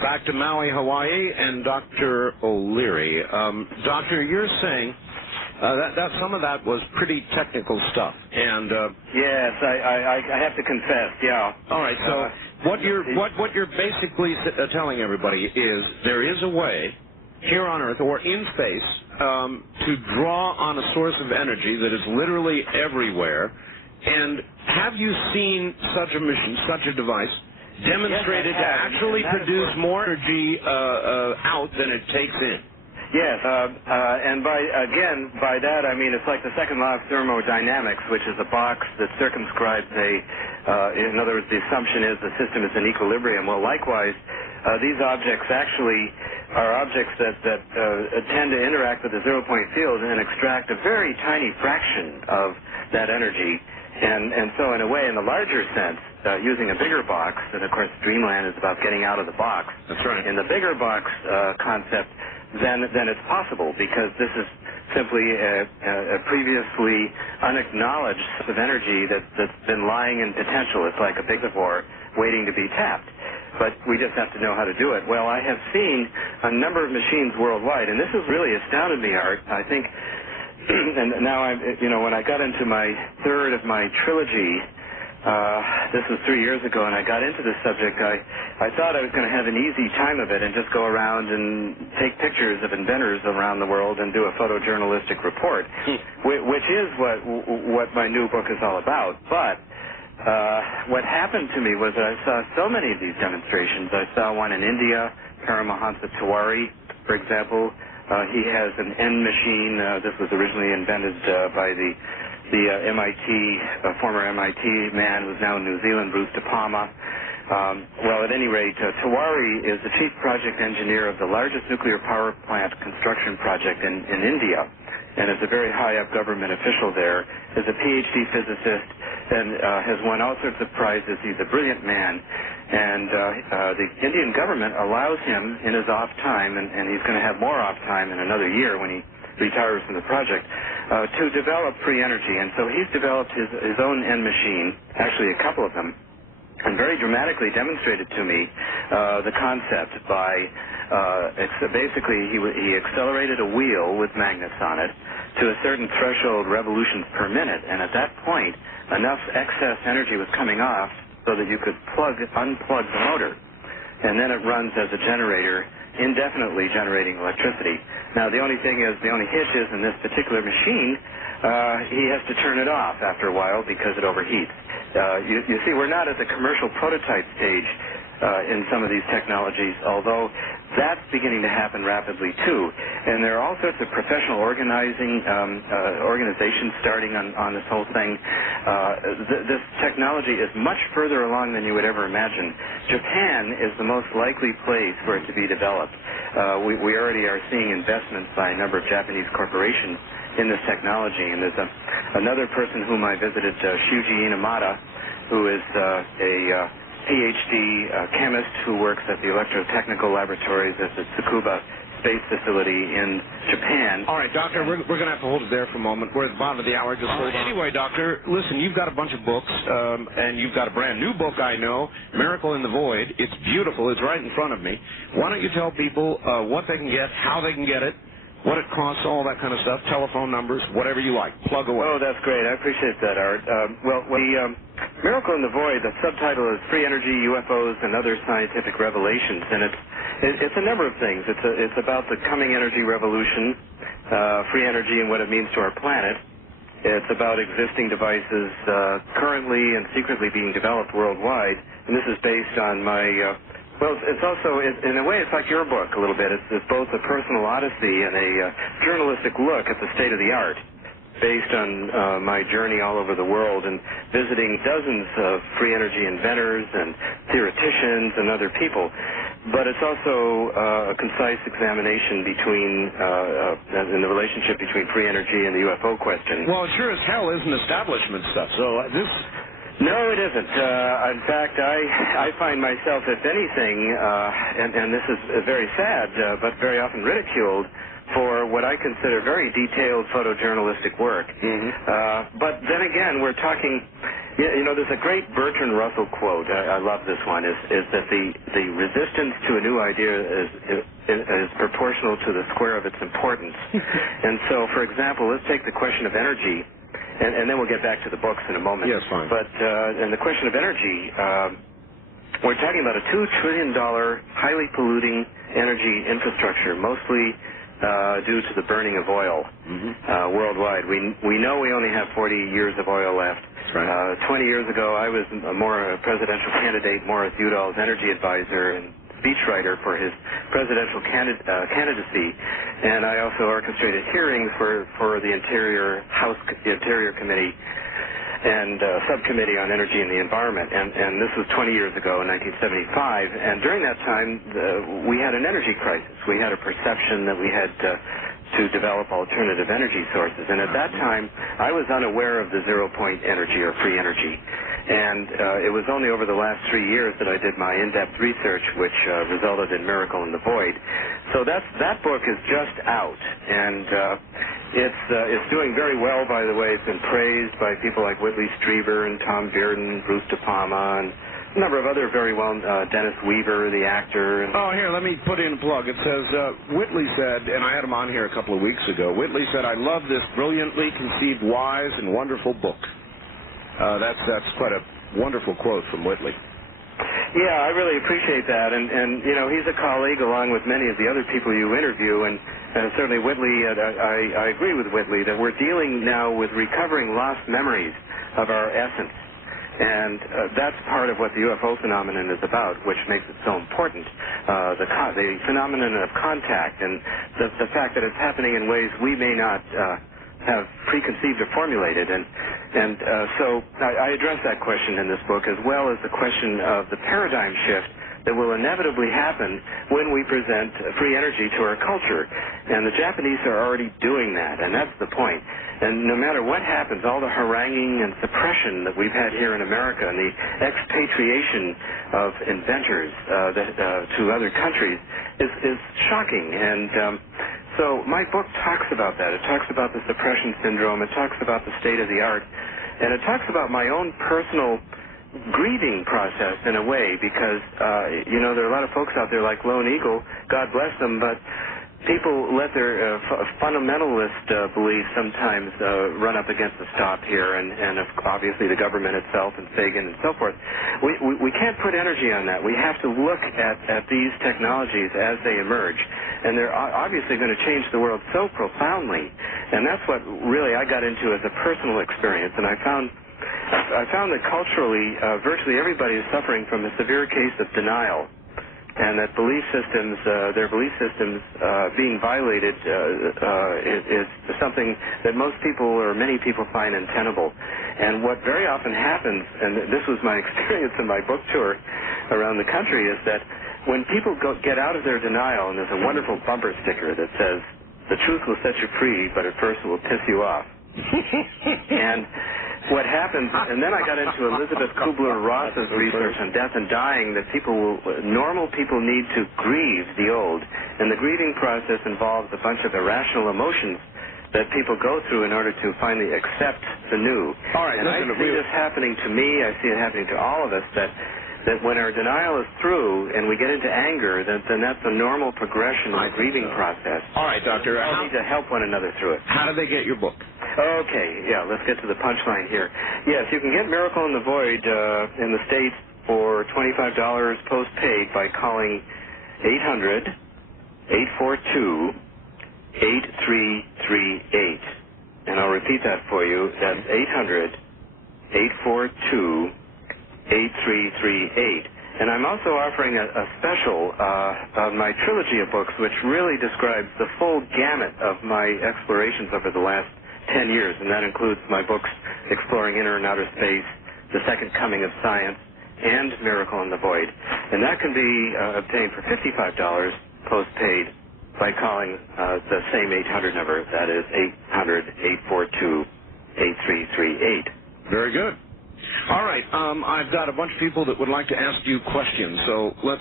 back to Maui, Hawaii, and Dr. O'Leary. Doctor, you're saying that some of that was pretty technical stuff, and yes, I have to confess, yeah. All right, so what you're basically telling everybody is there is a way here on Earth or in space to draw on a source of energy that is literally everywhere. And have you seen such a mission, such a device, demonstrated to actually produce more energy out than it takes in? Yes, and by that I mean it's like the second law of thermodynamics, which is a box that circumscribes in other words, the assumption is the system is in equilibrium. Well, likewise, these objects actually are objects that tend to interact with the zero-point field and extract a very tiny fraction of that energy. And so in a way, in the larger sense, using a bigger box, and of course Dreamland is about getting out of the box. That's right. In the bigger box concept, then it's possible, because this is simply a previously unacknowledged source of energy that's been lying in potential. It's like a big reservoir waiting to be tapped. But we just have to know how to do it. Well, I have seen a number of machines worldwide, and this has really astounded me, Art. I think, and now when I got into my third of my trilogy, this was 3 years ago, and I got into this subject, I thought I was going to have an easy time of it and just go around and take pictures of inventors around the world and do a photojournalistic report, which is what my new book is all about. But what happened to me was I saw so many of these demonstrations. I saw one in India, Paramahansa Tiwari, for example. He has an N machine. This was originally invented by the former MIT man who's now in New Zealand, Bruce De Palma. Well, at any rate, Tiwari is the chief project engineer of the largest nuclear power plant construction project in India, and is a very high-up government official there, is a PhD physicist, and has won all sorts of prizes. He's a brilliant man, and the Indian government allows him in his off time, and he's going to have more off time in another year when he retires from the project, to develop free energy. And so he's developed his own N machine, actually a couple of them, and very dramatically demonstrated to me the concept by basically he accelerated a wheel with magnets on it to a certain threshold revolutions per minute, and at that point enough excess energy was coming off so that you could unplug the motor, and then it runs as a generator, indefinitely generating electricity. Now, the only hitch is in this particular machine, he has to turn it off after a while because it overheats. You see, we're not at the commercial prototype stage in some of these technologies, although that's beginning to happen rapidly too. And there are all sorts of professional organizations starting on this whole thing. This technology is much further along than you would ever imagine. Japan is the most likely place for it to be developed. We already are seeing investments by a number of Japanese corporations in this technology. And there's another person whom I visited, Shuji Inamata, who is a PhD chemist who works at the electrotechnical laboratories at the Tsukuba space facility in Japan. All right, Doctor, we're going to have to hold it there for a moment. We're at the bottom of the hour. Just hold on. Anyway, Doctor, listen, you've got a bunch of books, and you've got a brand new book, I know, Miracle in the Void. It's beautiful. It's right in front of me. Why don't you tell people what they can get, how they can get it, what it costs, all that kind of stuff, telephone numbers, whatever you like. Plug away. Oh, that's great. I appreciate that, Art. Miracle in the Void, the subtitle is Free Energy, UFOs, and Other Scientific Revelations, and it's a number of things. It's about the coming energy revolution, free energy and what it means to our planet. It's about existing devices currently and secretly being developed worldwide, and this is based on my... it's also, in a way, it's like your book a little bit. It's both a personal odyssey and a journalistic look at the state of the art, based on my journey all over the world and visiting dozens of free energy inventors and theoreticians and other people. But it's also a concise examination in the relationship between free energy and the UFO question. Well, it sure as hell isn't establishment stuff, so this... No, it isn't. In fact, I find myself, if anything, and this is very sad, but very often ridiculed, for what I consider very detailed photojournalistic work. Mm-hmm. But then again, we're talking, there's a great Bertrand Russell quote, I love this one, is that the resistance to a new idea is proportional to the square of its importance. And so, for example, let's take the question of energy, and then we'll get back to the books in a moment. Yes, fine. But in the question of energy, we're talking about a $2 trillion highly polluting energy infrastructure, mostly due to the burning of oil worldwide. We know we only have 40 years of oil left. Right. 20 years ago, I was a presidential candidate, Morris Udall's energy advisor and speechwriter for his presidential candidacy, and I also orchestrated hearings for the Interior Committee and Subcommittee on Energy and the Environment, and this was 20 years ago in 1975, and during that time we had an energy crisis. We had a perception that we had to develop alternative energy sources, and at that time I was unaware of the zero-point energy or free energy, and it was only over the last 3 years that I did my in-depth research, which resulted in Miracle in the Void. So that book is just out, and it's doing very well, by the way. It's been praised by people like Whitley Strieber and Tom Bearden, Bruce De Palma, and a number of other very Dennis Weaver, the actor. Oh, here, let me put in a plug. It says, Whitley said, and I had him on here a couple of weeks ago, Whitley said, "I love this brilliantly conceived, wise, and wonderful book." That's quite a wonderful quote from Whitley. Yeah, I really appreciate that, and he's a colleague along with many of the other people you interview, and certainly Whitley, I agree with Whitley that we're dealing now with recovering lost memories of our essence, and that's part of what the UFO phenomenon is about, which makes it so important, the phenomenon of contact, and the fact that it's happening in ways we may not have preconceived or formulated, and so I address that question in this book, as well as the question of the paradigm shift that will inevitably happen when we present free energy to our culture, and the Japanese are already doing that, and that's the point. And no matter what happens, all the haranguing and suppression that we've had here in America, and the expatriation of inventors to other countries is shocking, and so my book talks about that. It talks about the suppression syndrome. It talks about the state of the art. And it talks about my own personal grieving process in a way, because, there are a lot of folks out there like Lone Eagle, God bless them, but people let their fundamentalist beliefs sometimes run up against the stop here, and obviously the government itself and Sagan and so forth. We can't put energy on that. We have to look at these technologies as they emerge, and they're obviously going to change the world so profoundly, and that's what really I got into as a personal experience, and I found that culturally virtually everybody is suffering from a severe case of denial, and that their belief systems being violated is something that most people or many people find untenable. And what very often happens, and this was my experience in my book tour around the country, is that when people get out of their denial, and there's a wonderful bumper sticker that says, "The truth will set you free, but at first it will piss you off." what happens, and then I got into Elizabeth Kubler-Ross's research on death and dying, that normal people need to grieve the old, and the grieving process involves a bunch of irrational emotions that people go through in order to finally accept the new. All right, and I see this happening to me, I see it happening to all of us, that when our denial is through and we get into anger, then that's a normal progression in the grieving process. All right, Doctor. We all need to help one another through it. How do they get your book? Okay, yeah, let's get to the punchline here. Yes, you can get Miracle in the Void in the States for $25 postpaid by calling 800-842-8338. And I'll repeat that for you. That's 800-842-8338. And I'm also offering a special on my trilogy of books, which really describes the full gamut of my explorations over the last 10 years, and that includes my books Exploring Inner and Outer Space, The Second Coming of Science, and Miracle in the Void. And that can be obtained for $55 postpaid by calling the same 800 number. That is 800-842-8338. Very good. All right, I've got a bunch of people that would like to ask you questions, so let's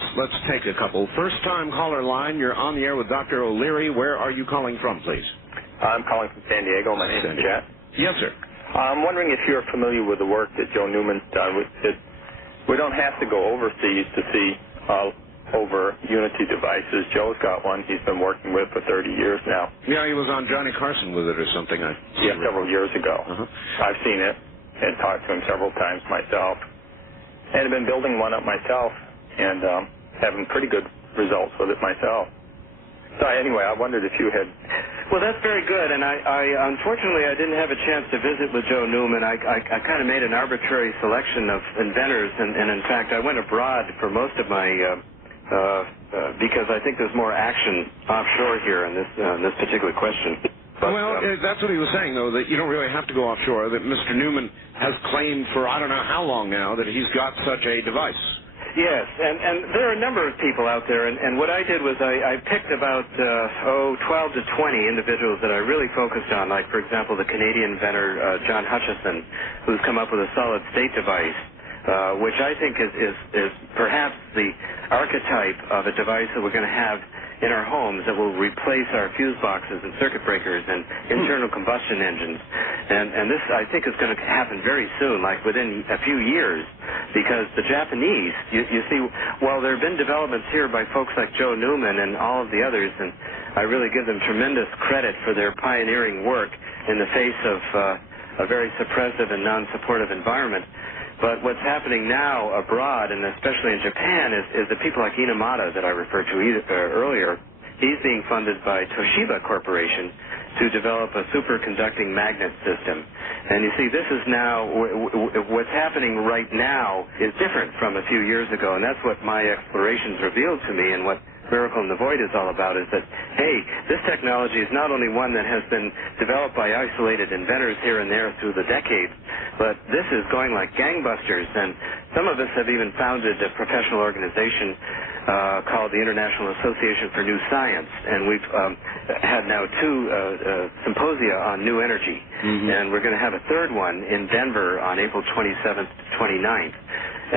take a couple. First-time caller line, you're on the air with Dr. O'Leary. Where are you calling from, please? I'm calling from San Diego. My name is Jet. Yes, sir. I'm wondering if you're familiar with the work that Joe Newman's done. We don't have to go overseas to see over Unity devices. Joe's got one he's been working with for 30 years now. Yeah, he was on Johnny Carson with it or something. Several years ago. Uh-huh. I've seen it and talked to him several times myself. And I've been building one up myself and having pretty good results with it myself. So anyway, I wondered if you had... Well, that's very good, and I unfortunately I didn't have a chance to visit with Joe Newman. I kind of made an arbitrary selection of inventors, and in fact I went abroad for most of my... because I think there's more action offshore here in this particular question. But, that's what he was saying, though, that you don't really have to go offshore, that Mr. Newman has claimed for I don't know how long now that he's got such a device. Yes, and there are a number of people out there, and what I did was I picked about 12 to 20 individuals that I really focused on, like, for example, the Canadian inventor John Hutchison, who's come up with a solid-state device, which I think is perhaps the archetype of a device that we're going to have in our homes that will replace our fuse boxes and circuit breakers and internal combustion engines. And this, I think, is going to happen very soon, like within a few years, because the Japanese, you see, while there have been developments here by folks like Joe Newman and all of the others, and I really give them tremendous credit for their pioneering work in the face of a very suppressive and non-supportive environment. But what's happening now abroad, and especially in Japan, is the people like Inamada that I referred to earlier. He's being funded by Toshiba Corporation to develop a superconducting magnet system. And you see, this is now, what's happening right now is different from a few years ago, and that's what my explorations revealed to me, and what Miracle in the Void is all about, is that, hey, this technology is not only one that has been developed by isolated inventors here and there through the decades, but this is going like gangbusters, and some of us have even founded a professional organization called the International Association for New Science, and we've had now 2 symposia on new energy, and we're going to have a 3rd one in Denver on April 27th to 29th.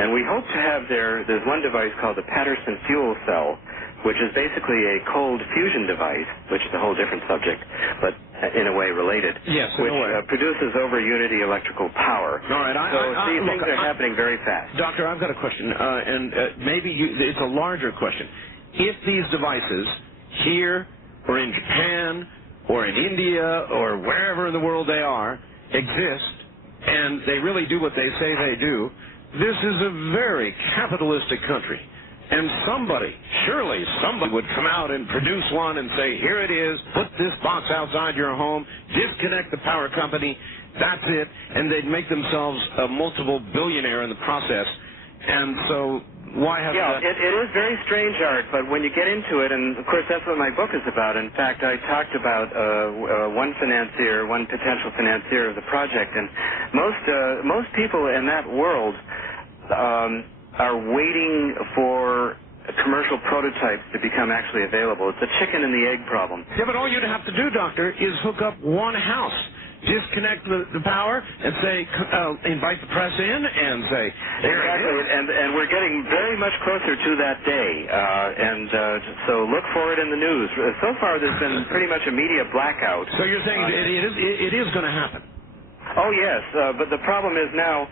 And we hope to have there's one device called the Patterson Fuel Cell, which is basically a cold fusion device, which is a whole different subject, but in a way related, which produces over unity electrical power. All right, things are happening very fast. Doctor, I've got a question, and maybe it's a larger question. If these devices here or in Japan or in India or wherever in the world they are exist, and they really do what they say they do, this is a very capitalistic country. And surely somebody would come out and produce one and say, here it is, put this box outside your home, disconnect the power company, that's it, and they'd make themselves a multiple billionaire in the process. And so why have that? It is very strange art, but when you get into it, and of course that's what my book is about. In fact, I talked about one potential financier of the project, and most people in that world are waiting for commercial prototypes to become actually available. It's a chicken and the egg problem. Yeah, but all you'd have to do, Doctor, is hook up one house disconnect the power and say, invite the press in and say, exactly, and we're getting very much closer to that day, so look for it in the news. So far, there's been pretty much a media blackout. So you're saying it is going to happen? Oh, yes, but the problem is now...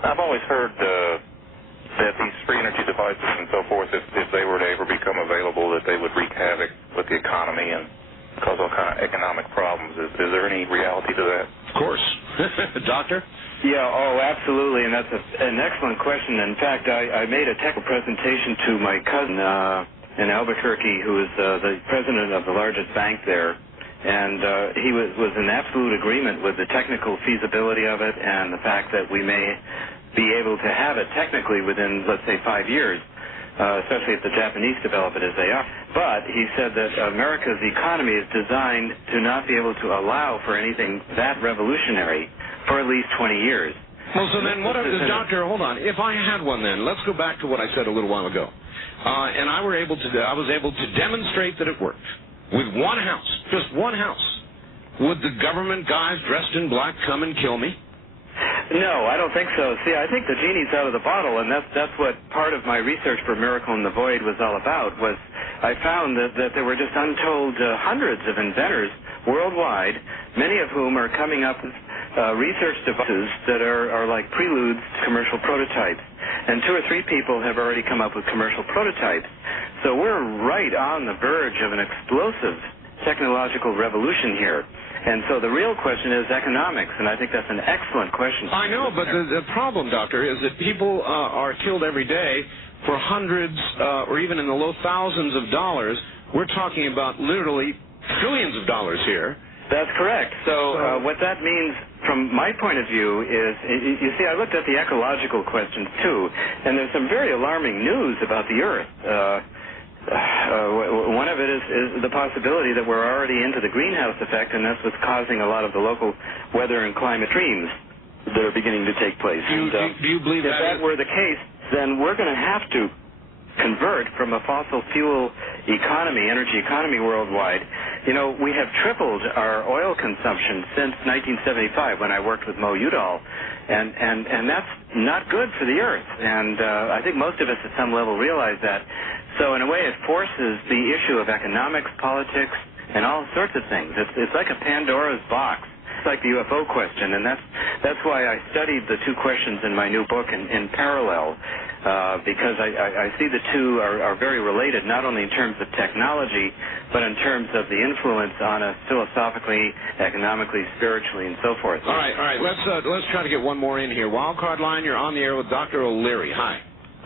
I've always heard that these free energy devices and so forth, if they were to ever become available, that they would wreak havoc with the economy and cause all kind of economic problems. Is there any reality to that? Of course. Doctor? Yeah, absolutely, and that's an excellent question. In fact, I made a technical presentation to my cousin in Albuquerque, who is the president of the largest bank there, and he was in absolute agreement with the technical feasibility of it and the fact that we may be able to have it technically within, let's say, 5 years, especially if the Japanese develop it as they are. But he said that America's economy is designed to not be able to allow for anything that revolutionary for at least 20 years. Well, so then what, Doctor, hold on. If I had one then, let's go back to what I said a little while ago. And I was able to demonstrate that it worked. With one house, just one house, would the government guys dressed in black come and kill me? No, I don't think so. See, I think the genie's out of the bottle, and that's what part of my research for Miracle in the Void was all about, was I found that there were just untold hundreds of inventors worldwide, many of whom are coming up with research devices that are like preludes to commercial prototypes. And 2 or 3 people have already come up with commercial prototypes. So we're right on the verge of an explosive technological revolution here. And so the real question is economics, and I think that's an excellent question. I know, but the problem, Doctor, is that people are killed every day for hundreds or even in the low thousands of dollars. We're talking about literally trillions of dollars here. That's correct. So what that means from my point of view is, you see, I looked at the ecological questions too, and there's some very alarming news about the Earth. One of it is the possibility that we're already into the greenhouse effect, and that's what's causing a lot of the local weather and climate extremes that are beginning to take place. Do you believe if that were the case, then we're going to have to convert from a fossil fuel economy, energy economy worldwide. You know, we have tripled our oil consumption since 1975 when I worked with Mo Udall, and that's not good for the Earth. And I think most of us at some level realize that. So in a way, it forces the issue of economics, politics, and all sorts of things. It's like a Pandora's box. It's like the UFO question, and that's why I studied the 2 questions in my new book in parallel, because I see the two are very related, not only in terms of technology, but in terms of the influence on us philosophically, economically, spiritually, and so forth. All right. Let's try to get one more in here. Wildcard line, you're on the air with Dr. O'Leary. Hi.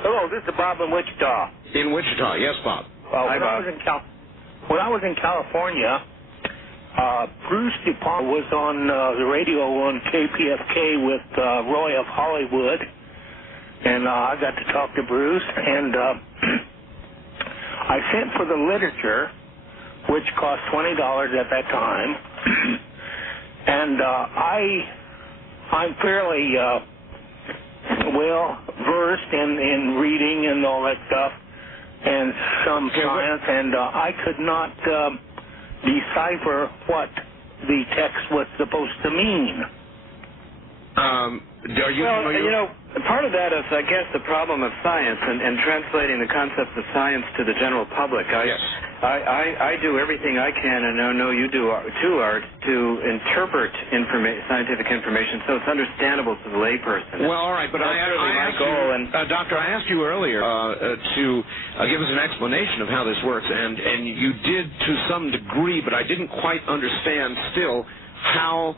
Hello, this is Bob in Wichita. In Wichita, yes, Bob. Hi, Bob. When I was in California, Bruce DuPont was on the radio on KPFK with Roy of Hollywood, and I got to talk to Bruce, and I sent for the literature, which cost $20 at that time, and I'm fairly well versed in reading and all that stuff, and some science, and I could not decipher what the text was supposed to mean. Are you familiar? You know, part of that is, I guess, the problem of science and translating the concepts of science to the general public. Yes. I do everything I can, and I know you do too, Art, to interpret scientific information so it's understandable to the layperson. Well, all right, but Doctor, I asked you earlier to give us an explanation of how this works, and you did to some degree, but I didn't quite understand still how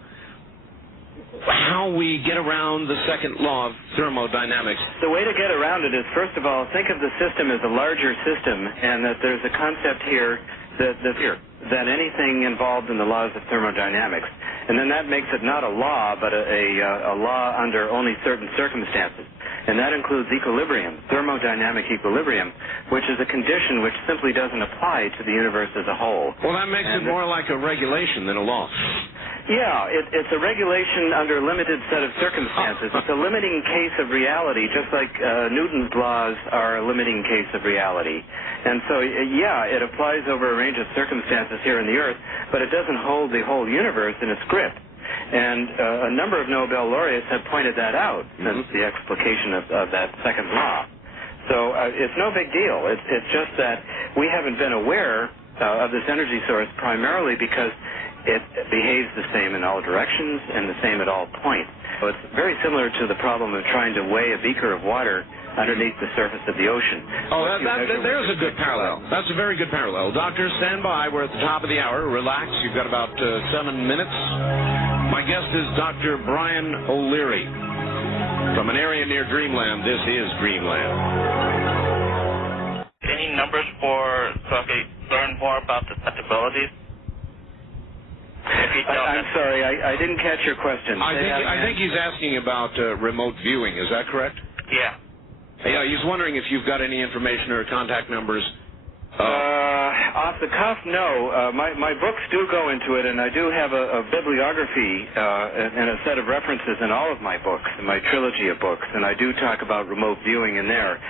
we get around the second law of thermodynamics. The way to get around it is, first of all, think of the system as a larger system, and that there's a concept here than anything involved in the laws of thermodynamics. And then that makes it not a law, but a law under only certain circumstances. And that includes equilibrium, thermodynamic equilibrium, which is a condition which simply doesn't apply to the universe as a whole. Well, that makes it more like a regulation than a law. Yeah, it's a regulation under a limited set of circumstances. It's a limiting case of reality, just like Newton's laws are a limiting case of reality. And so, yeah, it applies over a range of circumstances here on the Earth, but it doesn't hold the whole universe in its grip. And a number of Nobel laureates have pointed that out since the explication of that second law. So it's no big deal. It's just that we haven't been aware of this energy source primarily because it behaves the same in all directions and the same at all points. So it's very similar to the problem of trying to weigh a beaker of water underneath the surface of the ocean. Oh, there's a good parallel. That's a very good parallel. Doctor, stand by. We're at the top of the hour. Relax. You've got about 7 minutes. My guest is Dr. Brian O'Leary. From an area near Dreamland, this is Dreamland. Any numbers so I can learn more about the susceptibilities? I'm sorry, I didn't catch your question. I think he's asking about remote viewing. Is that correct? Yeah. Yeah, he's wondering if you've got any information or contact numbers. Off the cuff, no. My books do go into it, and I do have a bibliography and a set of references in all of my books, in my trilogy of books, and I do talk about remote viewing in there.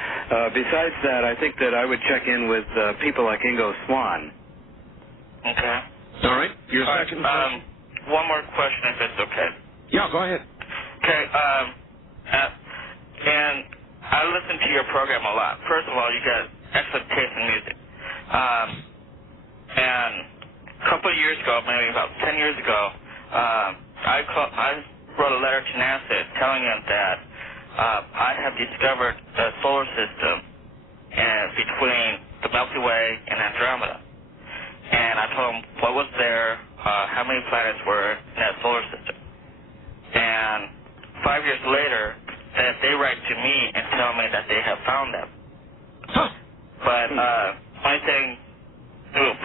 Besides that, I think that I would check in with people like Ingo Swann. Okay. All right. Your second question? One more question, if it's okay. Yeah, go ahead. Okay. And I listen to your program a lot. First of all, you got excellent taste in music. And a couple of years ago, maybe about 10 years ago, I wrote a letter to NASA telling them that I have discovered a solar system between the Milky Way and Andromeda. And I told them what was there, how many planets were in that solar system. And 5 years later, they write to me and tell me that they have found them. Huh. But only thing,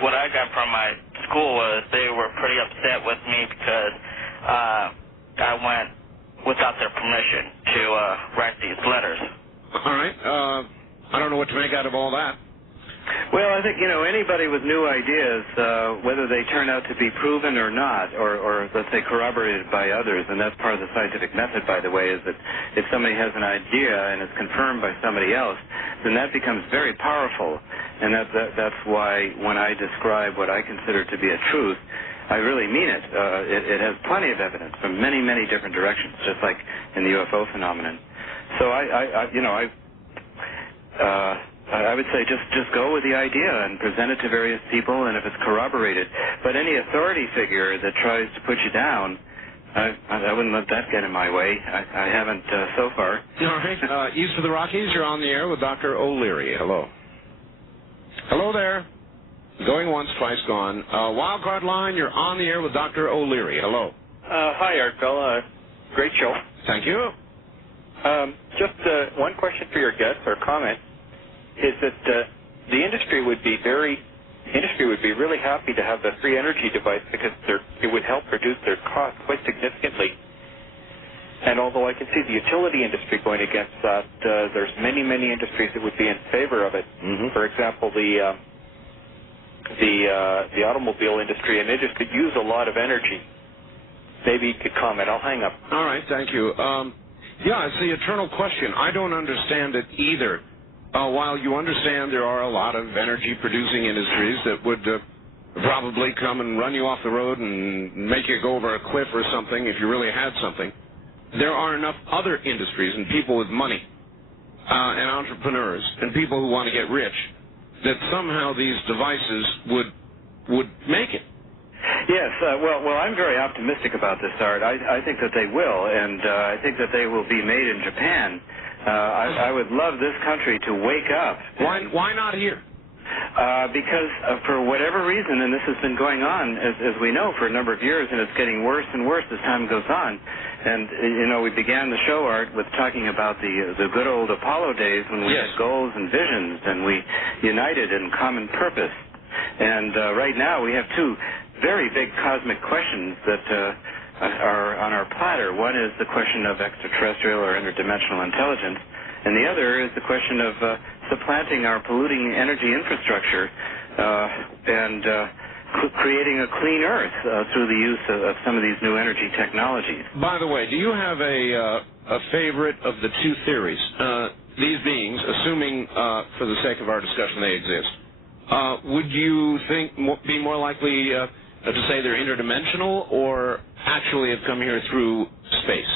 what I got from my school was they were pretty upset with me because I went without their permission to write these letters. All right. I don't know what to make out of all that. Well, I think, anybody with new ideas, whether they turn out to be proven or not, or let's say corroborated by others, and that's part of the scientific method, by the way, is that if somebody has an idea and it's confirmed by somebody else, then that becomes very powerful. And that's why when I describe what I consider to be a truth, I really mean it. It has plenty of evidence from many, many different directions, just like in the UFO phenomenon. So I would say just go with the idea and present it to various people, and if it's corroborated. But any authority figure that tries to put you down, I wouldn't let that get in my way. I haven't so far. All right. East of the Rockies, you're on the air with Dr. O'Leary. Hello. Hello there. Going once, twice gone. Wildcard line, you're on the air with Dr. O'Leary. Hello. Hi, Art Bell. Great show. Thank you. Just one question for your guest or comment is that the industry would be really happy to have the free energy device because it would help reduce their costs quite significantly. And although I can see the utility industry going against that, there's many industries that would be in favor of it. Mm-hmm. For example, the automobile industry, and they just could use a lot of energy. Maybe you could comment. I'll hang up. All right, thank you. Yeah, it's the eternal question. I don't understand it either. While you understand there are a lot of energy-producing industries that would probably come and run you off the road and make you go over a cliff or something if you really had something, there are enough other industries and people with money and entrepreneurs and people who want to get rich that somehow these devices would make it. Yes, well, I'm very optimistic about this, Art. I think that they will, and I think that they will be made in Japan. I would love this country to wake up. Why not here? Because for whatever reason, and this has been going on, as we know, for a number of years, and it's getting worse and worse as time goes on. And, we began the show, Art, with talking about the good old Apollo days when we had goals and visions, and we united in common purpose. And right now we have two very big cosmic questions that are on our platter. One is the question of extraterrestrial or interdimensional intelligence, and the other is the question of supplanting our polluting energy infrastructure and creating a clean Earth through the use of some of these new energy technologies. By the way, do you have a favorite of the two theories? These beings, assuming for the sake of our discussion they exist, would you think be more likely to say they're interdimensional or actually have come here through space?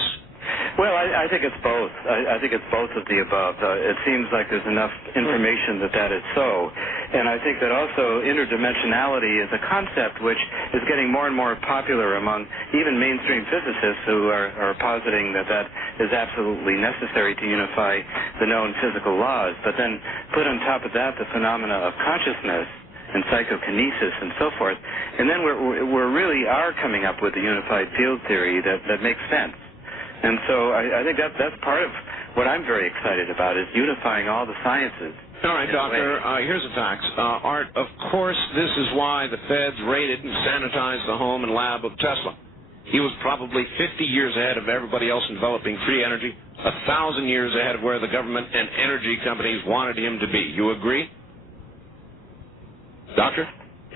Well, I think it's both. I think it's both of the above. It seems like there's enough information that is so. And I think that also interdimensionality is a concept which is getting more and more popular among even mainstream physicists who are positing that is absolutely necessary to unify the known physical laws. But then put on top of that the phenomena of consciousness and psychokinesis and so forth. And then we really are coming up with a unified field theory that makes sense. And so I think that's part of what I'm very excited about is unifying all the sciences. All right, Doctor, here's the facts. Art, of course, this is why the feds raided and sanitized the home and lab of Tesla. He was probably 50 years ahead of everybody else in developing free energy, 1,000 years ahead of where the government and energy companies wanted him to be. You agree? Doctor?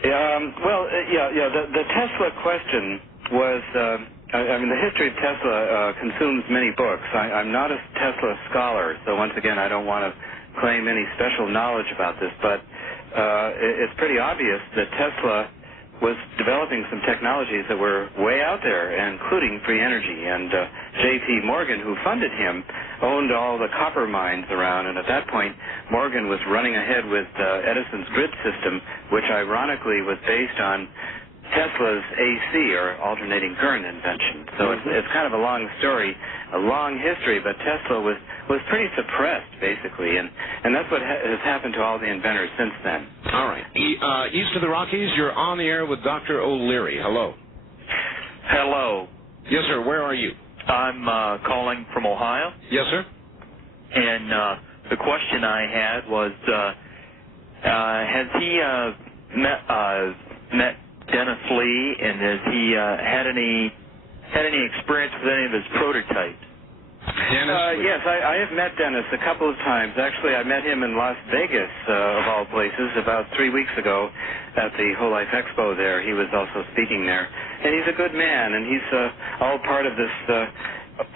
The Tesla question was... I mean, the history of Tesla consumes many books. I'm not a Tesla scholar, so once again, I don't want to claim any special knowledge about this, but it's pretty obvious that Tesla was developing some technologies that were way out there, including free energy. And J.P. Morgan, who funded him, owned all the copper mines around, and at that point, Morgan was running ahead with Edison's grid system, which ironically was based on Tesla's AC, or alternating current invention. So it's kind of a long story, a long history, but Tesla was pretty suppressed, basically, and that's what has happened to all the inventors since then. All right. East of the Rockies, you're on the air with Dr. O'Leary. Hello. Hello. Yes, sir. Where are you? I'm calling from Ohio. Yes, sir. And the question I had was, has he met Dennis Lee, and has he had any experience with any of his prototypes? Yes, I have met Dennis a couple of times. Actually, I met him in Las Vegas, of all places, about 3 weeks ago at the Whole Life Expo there. He was also speaking there. And he's a good man, and he's all part of this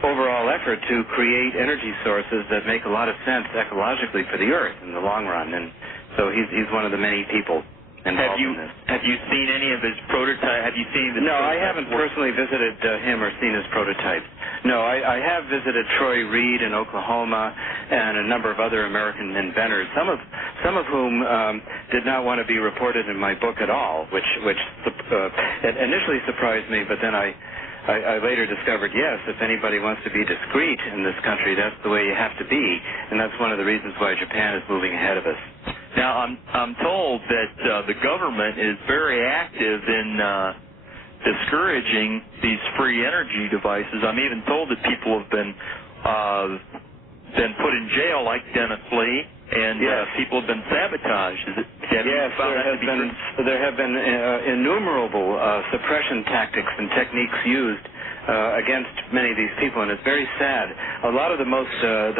overall effort to create energy sources that make a lot of sense ecologically for the Earth in the long run. And so he's one of the many people. Have you seen any of his prototypes? Have you seen the? No, I haven't personally visited him or seen his prototypes. No, I have visited Troy Reed in Oklahoma and a number of other American inventors, some of whom did not want to be reported in my book at all, which it initially surprised me, but then I later discovered, yes, if anybody wants to be discreet in this country, that's the way you have to be, and that's one of the reasons why Japan is moving ahead of us. Now, I'm told that the government is very active in discouraging these free energy devices. I'm even told that people have been put in jail, like Dennis Lee, and people have been sabotaged. There have been innumerable suppression tactics and techniques used against many of these people, and it's very sad. A lot of the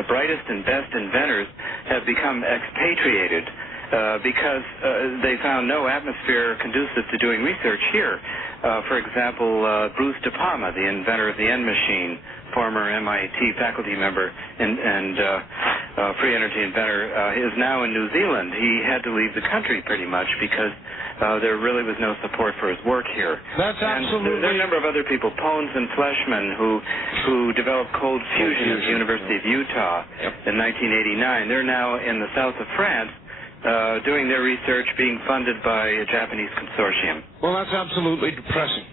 brightest and best inventors have become expatriated because they found no atmosphere conducive to doing research here. For example, Bruce De Palma, the inventor of the N machine, former MIT faculty member and free energy inventor, is now in New Zealand. He had to leave the country pretty much because there really was no support for his work here. That's absolutely... There are a number of other people, Pones and Fleshman, who developed cold fusion at the University of Utah in 1989. They're now in the south of France doing their research, being funded by a Japanese consortium. Well, that's absolutely depressing.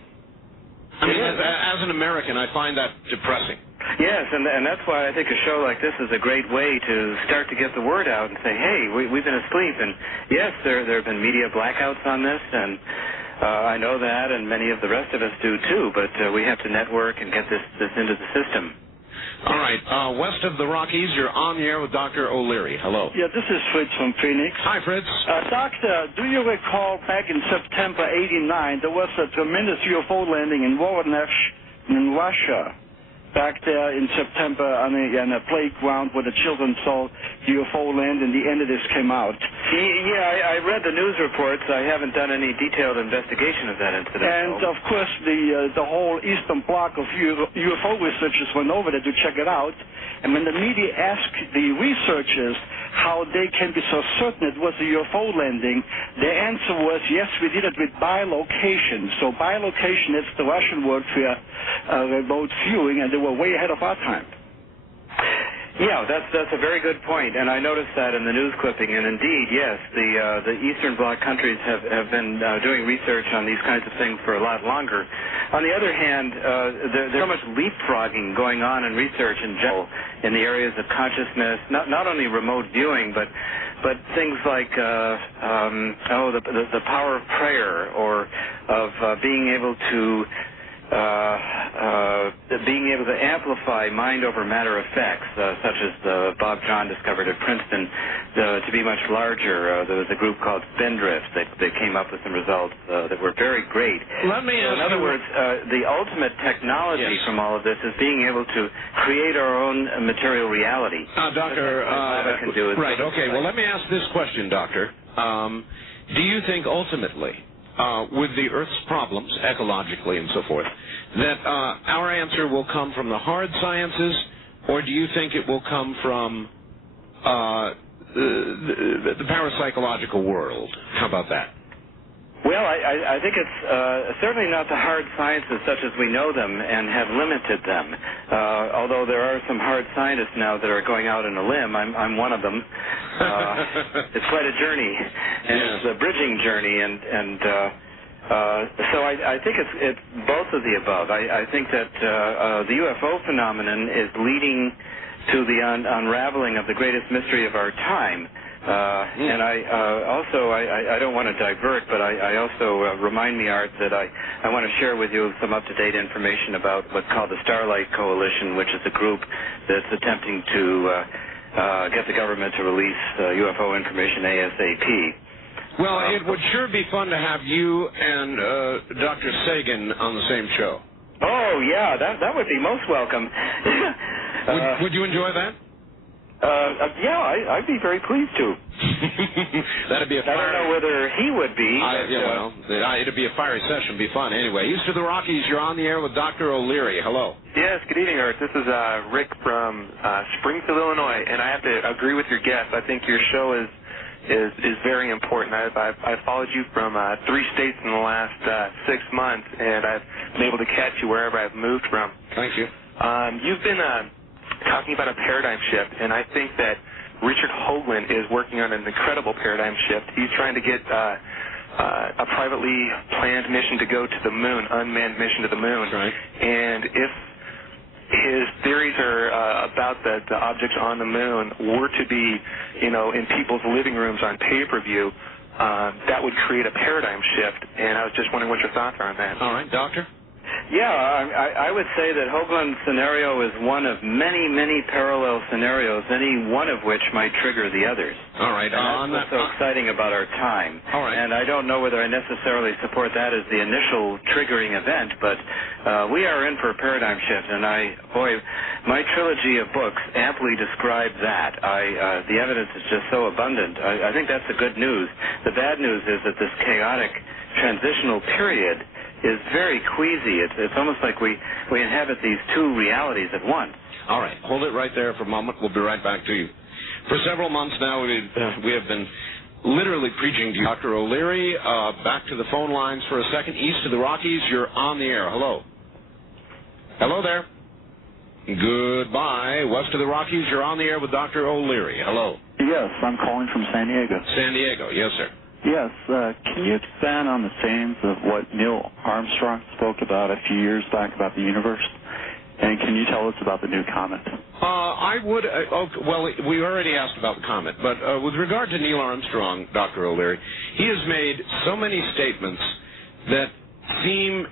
I mean, as an American, I find that depressing. Yes, and that's why I think a show like this is a great way to start to get the word out and say, hey, we've been asleep. And yes, there have been media blackouts on this, and I know that, and many of the rest of us do too, but we have to network and get this into the system. All right, west of the Rockies, you're on the air with Dr. O'Leary. Hello. Yeah, this is Fritz from Phoenix. Hi, Fritz. Doctor, do you recall back in September '89, there was a tremendous UFO landing in Voronezh in Russia? Back there in September on a playground where the children saw UFO land and the entities came out. Yeah, I read the news reports. I haven't done any detailed investigation of that incident. And, of course, the whole Eastern Bloc of UFO researchers went over there to check it out. And when the media asked the researchers how they can be so certain it was a UFO landing, their answer was, yes, we did it with bilocation. So bilocation is the Russian word for remote viewing, and they were way ahead of our time. Yeah, that's a very good point, and I noticed that in the news clipping. And indeed, yes, the Eastern Bloc countries have been doing research on these kinds of things for a lot longer. On the other hand, there's so much leapfrogging going on in research in general in the areas of consciousness, not only remote viewing, but things like the power of prayer, or of being able to amplify mind over matter effects, such as Bob John discovered at Princeton, to be much larger. There was a group called Spindrift that came up with some results that were very great. Let me ask in other words, the ultimate technology from all of this is being able to create our own material reality. Doctor, right, okay. Well, let me ask this question, Doctor. Do you think ultimately, with the Earth's problems, ecologically and so forth, that our answer will come from the hard sciences, or do you think it will come from the parapsychological world? How about that? Well, I think it's certainly not the hard sciences such as we know them and have limited them. Although there are some hard scientists now that are going out on a limb. I'm one of them. It's quite a journey, and it's a bridging journey, so I think it's both of the above. I think that the UFO phenomenon is leading to the unraveling of the greatest mystery of our time. And I don't want to divert, but I also remind me, Art, that I want to share with you some up-to-date information about what's called the Starlight Coalition, which is a group that's attempting to get the government to release UFO information ASAP. Well, it would sure be fun to have you and Dr. Sagan on the same show. Oh, yeah, that would be most welcome. Would you enjoy that? Yeah, I'd be very pleased to. That'd be a fire... I don't know whether he would be. It'd be a fiery session. It'd be fun. Anyway, East of the Rockies, you're on the air with Dr. O'Leary. Hello. Yes, good evening, Art. This is Rick from Springfield, Illinois, and I have to agree with your guest. I think your show is very important. I've followed you from 3 states in the last 6 months, and I've been able to catch you wherever I've moved from. Thank you. You've been talking about a paradigm shift, and I think that Richard Hoagland is working on an incredible paradigm shift. He's trying to get a privately planned mission to go to the moon, unmanned mission to the moon. Right. And if his theories are about the objects on the moon were to be, in people's living rooms on pay-per-view, that would create a paradigm shift. And I was just wondering what your thoughts are on that. All right, Doctor? Yeah, I would say that Hoagland's scenario is one of many, many parallel scenarios, any one of which might trigger the others. All right. And that's what's so exciting about our time. All right. And I don't know whether I necessarily support that as the initial triggering event, but we are in for a paradigm shift, and my trilogy of books amply describe that. The evidence is just so abundant. I think that's the good news. The bad news is that this chaotic transitional period is very queasy. It's almost like we inhabit these two realities at once. All right. Hold it right there for a moment. We'll be right back to you. For several months now, we have been literally preaching to you. Dr. O'Leary, back to the phone lines for a second. East of the Rockies, you're on the air. Hello. Hello there. Goodbye. West of the Rockies, you're on the air with Dr. O'Leary. Hello. Yes, I'm calling from San Diego. San Diego. Yes, sir. Yes, can you expand on the sayings of what Neil Armstrong spoke about a few years back about the universe? And can you tell us about the new comet? I would. Well, we already asked about the comet, but with regard to Neil Armstrong, Dr. O'Leary, he has made so many statements that seem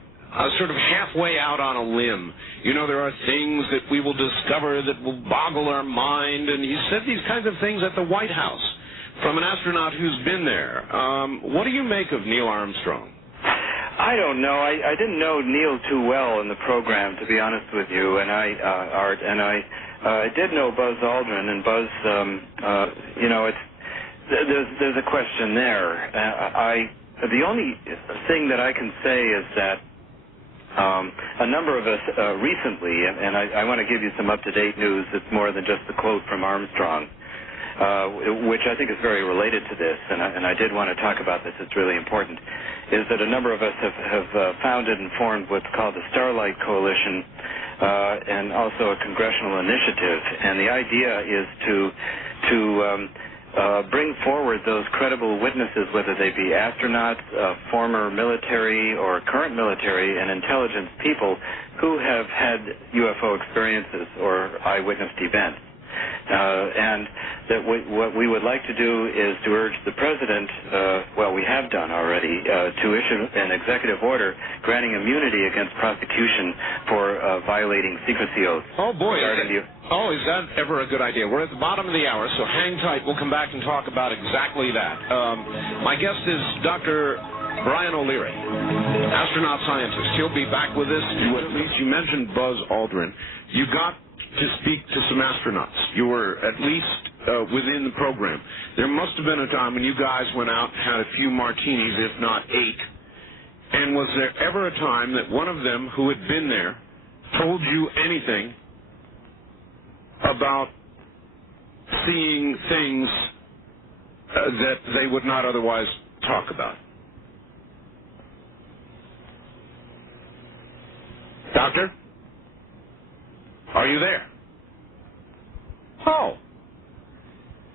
sort of halfway out on a limb. There are things that we will discover that will boggle our mind, and he said these kinds of things at the White House from an astronaut who's been there. What do you make of Neil Armstrong? I don't know. I didn't know Neil too well in the program, to be honest with you, and Art, and I did know Buzz Aldrin, and Buzz, there's a question there. The only thing that I can say is that a number of us recently, and I want to give you some up-to-date news that's more than just the quote from Armstrong, which I think is very related to this, and I did want to talk about this, it's really important, is that a number of us have founded and formed what's called the Starlight Coalition, and also a congressional initiative, and the idea is to bring forward those credible witnesses, whether they be astronauts, former military or current military, and intelligence people who have had UFO experiences or eyewitnessed events. And that what we would like to do is to urge the President, well, we have done already, to issue an executive order granting immunity against prosecution for violating secrecy oaths. Oh, boy. Is that ever a good idea? We're at the bottom of the hour, so hang tight. We'll come back and talk about exactly that. My guest is Dr. Brian O'Leary, astronaut scientist. He'll be back with us. You mentioned Buzz Aldrin. You got to speak to some astronauts. You were at least within the program. There must have been a time when you guys went out, had a few martinis, if not 8. And was there ever a time that one of them who had been there told you anything about seeing things that they would not otherwise talk about? Doctor? Are you there? Oh.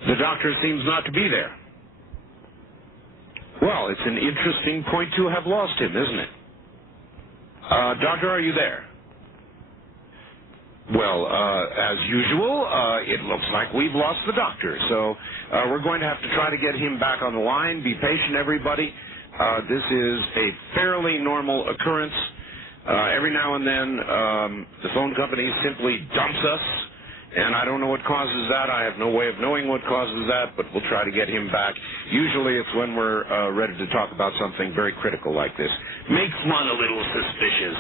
The doctor seems not to be there. Well, it's an interesting point to have lost him, isn't it? Doctor, are you there? Well, as usual, it looks like we've lost the doctor, so we're going to have to try to get him back on the line. Be patient, everybody. This is a fairly normal occurrence. Every now and then, the phone company simply dumps us, and I don't know what causes that. I have no way of knowing what causes that, but we'll try to get him back. Usually it's when we're ready to talk about something very critical like this. Makes one a little suspicious.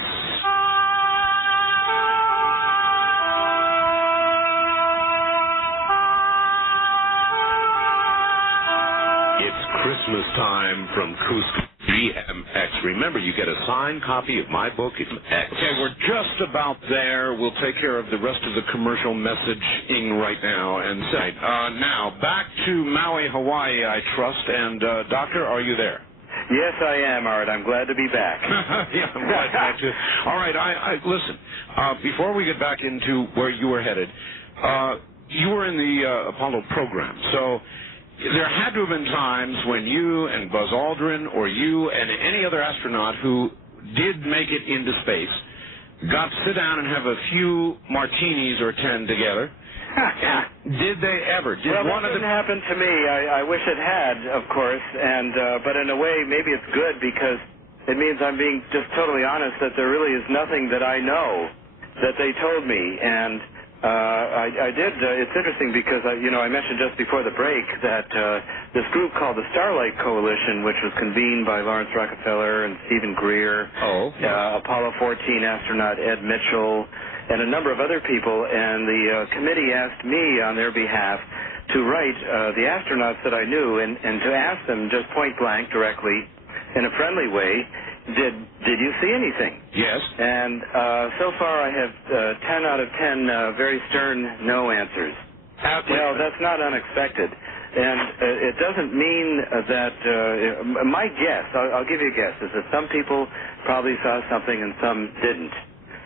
It's Christmas time from Cusco GMX. Remember, you get a signed copy of my book. It's X. Okay, we're just about there. We'll take care of the rest of the commercial messaging right now. And now, back to Maui, Hawaii, I trust. And, Doctor, are you there? Yes, I am, Art. I'm glad to be back. Yeah, I'm glad to. All right, listen, before we get back into where you were headed, you were in the Apollo program, so there had to have been times when you and Buzz Aldrin or you and any other astronaut who did make it into space got to sit down and have a few martinis or 10 together. Did they ever? Well, that didn't happen to me. I wish it had, of course, and but in a way, maybe it's good because it means I'm being just totally honest that there really is nothing that I know that they told me, and I did. It's interesting because I mentioned just before the break that this group called the Starlight Coalition, which was convened by Lawrence Rockefeller and Stephen Greer, Apollo 14 astronaut Ed Mitchell, and a number of other people, and the committee asked me on their behalf to write the astronauts that I knew and to ask them just point blank, directly, in a friendly way, did you see anything? Yes. And so far I have 10 out of 10 very stern no answers. Well, that's not unexpected. And it doesn't mean that, my guess, I'll give you a guess, is that some people probably saw something and some didn't.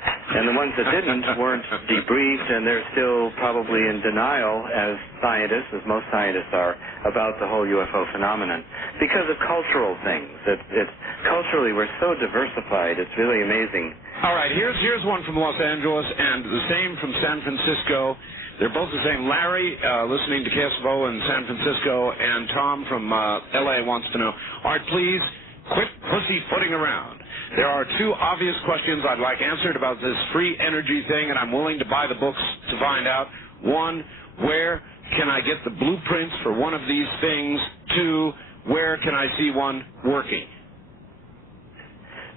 And the ones that didn't weren't debriefed, and they're still probably in denial as scientists, as most scientists are, about the whole UFO phenomenon because of cultural things. It's culturally, we're so diversified. It's really amazing. All right, here's one from Los Angeles, and the same from San Francisco. They're both the same. Larry, listening to KSFO in San Francisco, and Tom from L.A. wants to know, Art, please quit pussyfooting around. There are 2 obvious questions I'd like answered about this free energy thing, and I'm willing to buy the books to find out. 1, where can I get the blueprints for one of these things? 2, where can I see one working?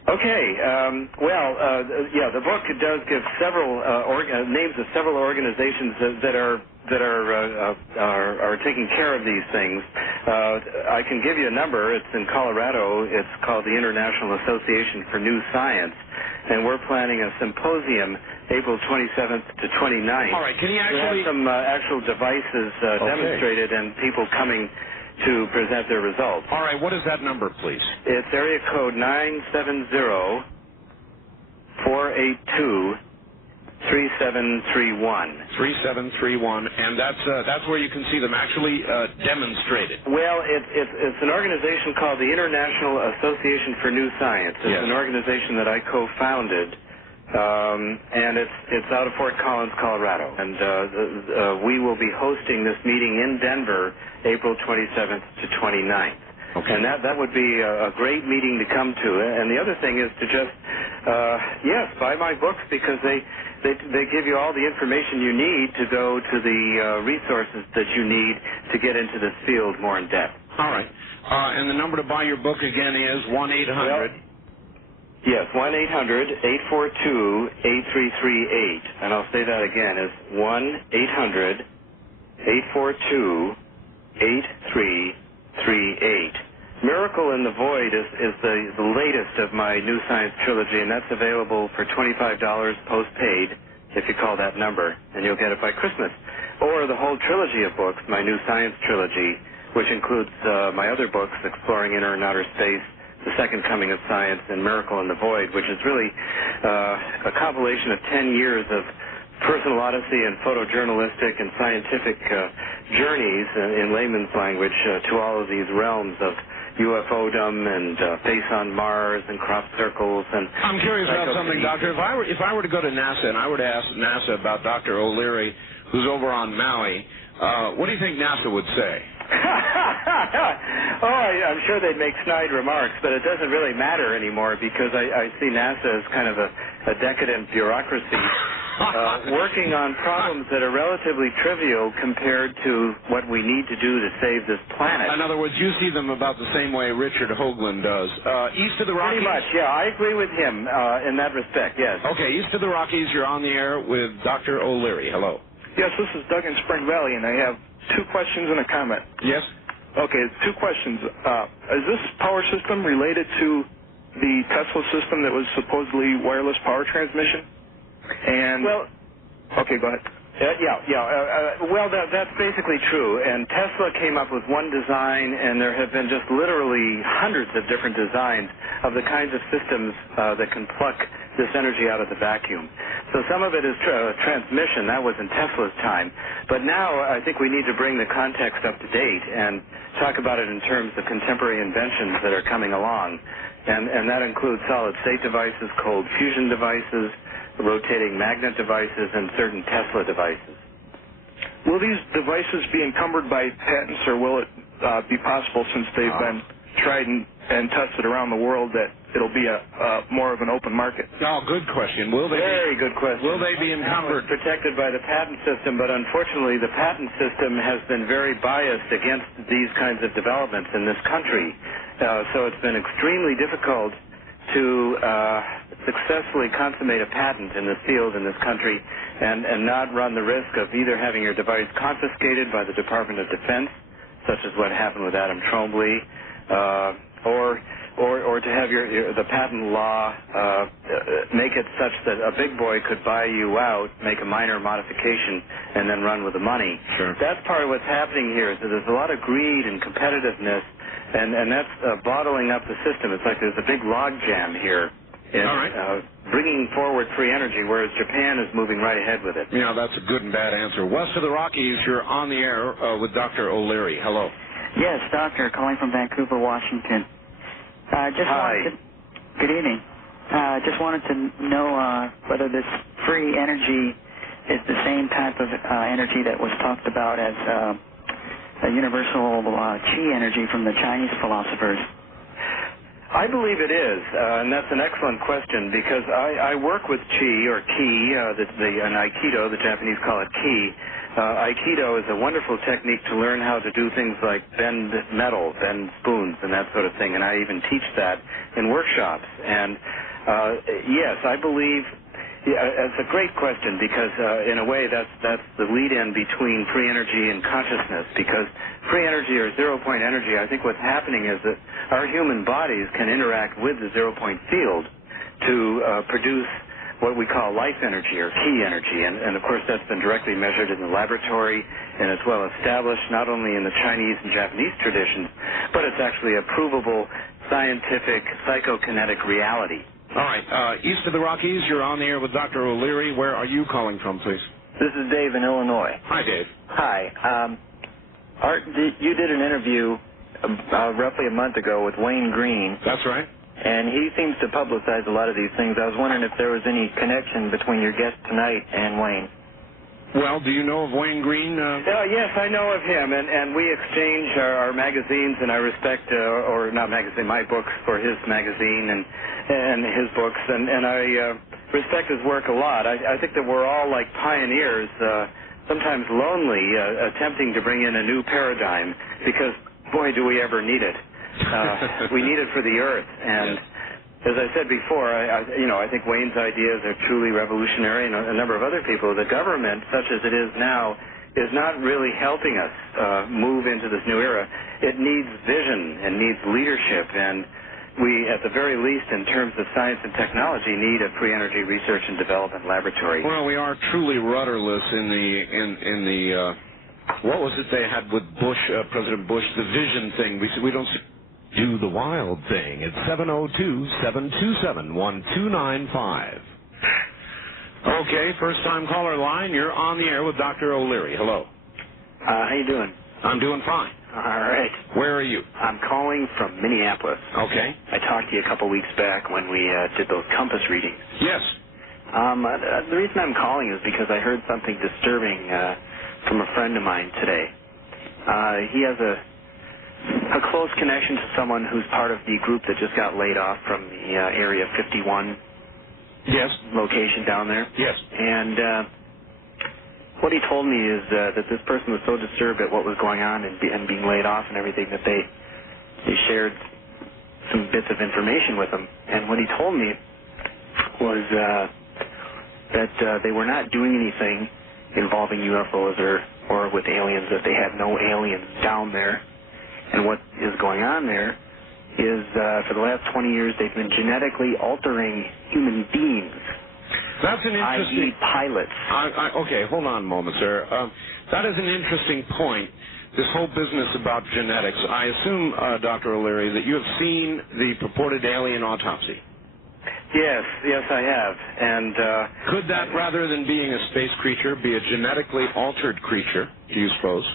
Okay. Yeah, the book does give several names of several organizations that are taking care of these things. I can give you a number. It's in Colorado. It's called the International Association for New Science, and we're planning a symposium April 27th to 29th. All right, can you We actually... have some actual devices demonstrated and people coming to present their results. All right, what is that number, please? It's area code 970-482-3731. 3731, and that's where you can see them actually demonstrated. Well, it's an organization called the International Association for New Science. It's an organization that I co-founded, and it's out of Fort Collins, Colorado. And we will be hosting this meeting in Denver, April 27th to 29th. Okay. And that would be a great meeting to come to. And the other thing is to just, buy my books, because they give you all the information you need to go to the resources that you need to get into this field more in depth. All right. And the number to buy your book again is 1-800. Yes, 1-800-842-8338. And I'll say that again, is 1-800-842-8338. Miracle in the Void is the latest of my New Science trilogy, and that's available for $25 postpaid if you call that number, and you'll get it by Christmas. Or the whole trilogy of books, my New Science trilogy, which includes my other books, Exploring Inner and Outer Space, The Second Coming of Science, and Miracle in the Void, which is really a compilation of 10 years of personal odyssey and photojournalistic and scientific journeys in layman's language to all of these realms of UFO-dom and face on Mars and crop circles. And I'm curious about something, Doctor. If I were to go to NASA and I were to ask NASA about Dr. O'Leary, who's over on Maui, what do you think NASA would say? I'm sure they'd make snide remarks, but it doesn't really matter anymore, because I see NASA as kind of a decadent bureaucracy working on problems that are relatively trivial compared to what we need to do to save this planet. In other words, you see them about the same way Richard Hoagland does. East of the Rockies? Pretty much, yeah. I agree with him in that respect, yes. Okay, east of the Rockies, you're on the air with Dr. O'Leary. Hello. Yes, this is Doug in Spring Valley, and I have two questions and a comment. Yes? Okay, two questions. Is this power system related to the Tesla system that was supposedly wireless power transmission? And okay, go ahead. Well, that's basically true. And Tesla came up with one design, and there have been just literally hundreds of different designs of the kinds of systems that can pluck this energy out of the vacuum. So some of it is transmission. That was in Tesla's time. But now I think we need to bring the context up to date and talk about it in terms of contemporary inventions that are coming along. And that includes solid-state devices, cold fusion devices, rotating magnet devices, and certain Tesla devices. Will these devices be encumbered by patents, or will it be possible, since they've been tried and tested around the world, that it'll be more of an open market? Oh, good question. Very good question. Will they be encumbered? It's protected by the patent system, but unfortunately the patent system has been very biased against these kinds of developments in this country. So it's been extremely difficult to successfully consummate a patent in this field in this country and not run the risk of either having your device confiscated by the Department of Defense, such as what happened with Adam Trombley, or to have the patent law make it such that a big boy could buy you out, make a minor modification, and then run with the money. Sure. That's part of what's happening here, is that there's a lot of greed and competitiveness, and that's bottling up the system. It's like there's a big log jam here in bringing forward free energy, whereas Japan is moving right ahead with it. Yeah, that's a good and bad answer. West of the Rockies, you're on the air with Dr. O'Leary. Hello. Yes, doctor, calling from Vancouver, Washington. Good evening. Just wanted to know whether this free energy is the same type of energy that was talked about as a universal chi energy from the Chinese philosophers. I believe it is, and that's an excellent question, because I work with chi, or ki, in Aikido, the Japanese call it ki. Aikido is a wonderful technique to learn how to do things like bend metal, bend spoons, and that sort of thing, and I even teach that in workshops. And yes, I believe Yeah, it's a great question because, in a way, that's the lead-in between free energy and consciousness. Because free energy or zero-point energy, I think what's happening is that our human bodies can interact with the zero-point field to produce what we call life energy or key energy. And of course, that's been directly measured in the laboratory and it's well established not only in the Chinese and Japanese traditions, but it's actually a provable scientific psychokinetic reality. All right. East of the Rockies, you're on the air with Dr. O'Leary. Where are you calling from, please? This is Dave in Illinois. Hi, Dave. Hi. Art, you did an interview roughly a month ago with Wayne Green. That's right. And he seems to publicize a lot of these things. I was wondering if there was any connection between your guest tonight and Wayne. Well, do you know of Wayne Green? Yes, I know of him, and we exchange our magazines, and I respect, or not magazine, my books for his magazine and his books, and I respect his work a lot. I think that we're all like pioneers, sometimes lonely, attempting to bring in a new paradigm, because, boy, do we ever need it. We need it for the Earth, and as I said before, I think Wayne's ideas are truly revolutionary, and a number of other people. The government, such as it is now, is not really helping us move into this new era. It needs vision and needs leadership, and we, at the very least, in terms of science and technology, need a free energy research and development laboratory. Well, we are truly rudderless in the what was it they had with Bush, President Bush, the vision thing. We don't do the wild thing. It's 702-727-1295. Okay, first-time caller line. You're on the air with Dr. O'Leary. Hello. How you doing? I'm doing fine. All right. Where are you? I'm calling from Minneapolis. Okay. I talked to you a couple weeks back when we did those compass readings. Yes. The reason I'm calling is because I heard something disturbing from a friend of mine today. He has a close connection to someone who's part of the group that just got laid off from the Area 51 location down there. Yes. And what he told me is that this person was so disturbed at what was going on and being laid off and everything that they shared some bits of information with him. And what he told me was that they were not doing anything involving UFOs or with aliens, that they had no aliens down there. And what is going on there is, for the last 20 years, they've been genetically altering human beings. That's an interesting... i.e. pilots. Okay, hold on a moment, sir. That is an interesting point, this whole business about genetics. I assume, Dr. O'Leary, that you have seen the purported alien autopsy. Yes, I have. And could that, rather than being a space creature, be a genetically altered creature, do you suppose?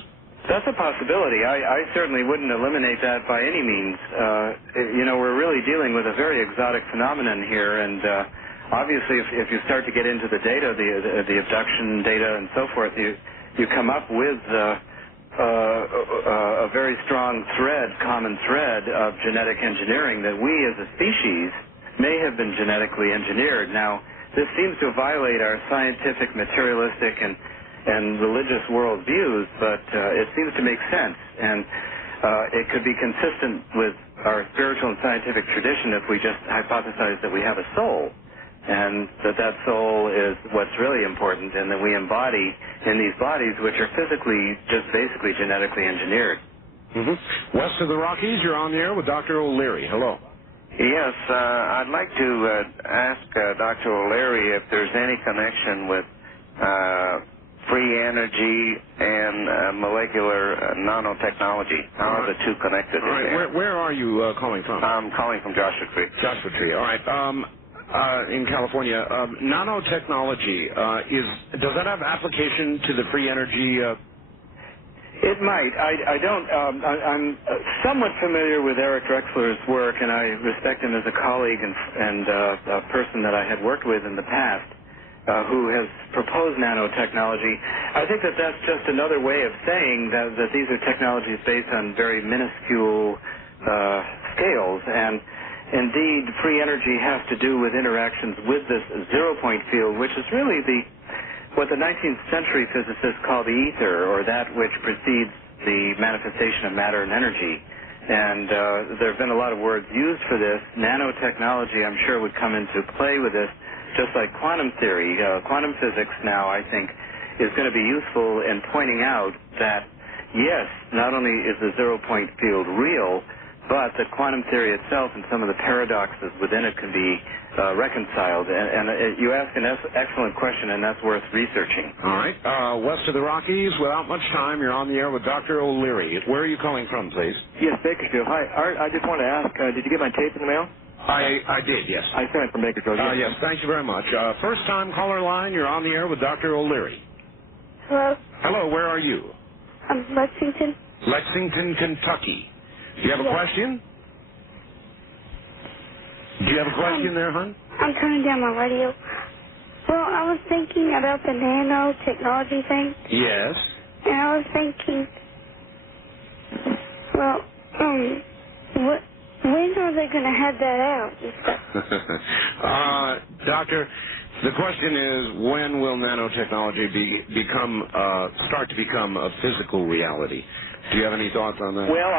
That's a possibility. I certainly wouldn't eliminate that by any means. We're really dealing with a very exotic phenomenon here, and obviously if you start to get into the data, the abduction data and so forth, you come up with a very strong common thread of genetic engineering that we as a species may have been genetically engineered. Now, this seems to violate our scientific, materialistic, and religious worldviews, but it seems to make sense, and it could be consistent with our spiritual and scientific tradition if we just hypothesize that we have a soul, and that soul is what's really important, and that we embody in these bodies, which are physically, just basically genetically engineered. West of the Rockies, you're on the air with Dr. O'Leary. Hello. Yes, I'd like to ask Dr. O'Leary if there's any connection with free energy and molecular nanotechnology. How are the two connected? All right, where are you calling from? I'm calling from Joshua Tree. Joshua Tree, all right. In California, nanotechnology, does that have application to the free energy? It might. I'm somewhat familiar with Eric Drexler's work, and I respect him as a colleague and a person that I had worked with in the past. Who has proposed nanotechnology. I think that that's just another way of saying that these are technologies based on very minuscule scales, and indeed free energy has to do with interactions with this zero-point field, which is really what the 19th century physicists call the ether, or that which precedes the manifestation of matter and energy. And there have been a lot of words used for this. Nanotechnology, I'm sure, would come into play with this. just like quantum theory. Quantum physics now, I think, is going to be useful in pointing out that, yes, not only is the zero-point field real, but the quantum theory itself and some of the paradoxes within it can be reconciled. And you ask an excellent question, and that's worth researching. All right. West of the Rockies, without much time, you're on the air with Dr. O'Leary. Where are you calling from, please? Yes, Bakersfield. Hi, Art. I just want to ask, did you get my tape in the mail? I did, yes. I sent it from Bakersfield. Yes, thank you very much. First-time caller line, you're on the air with Dr. O'Leary. Hello? Hello, where are you? Lexington. Lexington, Kentucky. Do you have a question? Do you have a question there, hon? I'm turning down my radio. Well, I was thinking about the nanotechnology thing. Yes. And I was thinking, well, when are they going to have that out and stuff? Doctor, the question is, when will nanotechnology start to become a physical reality? Do you have any thoughts on that? Well,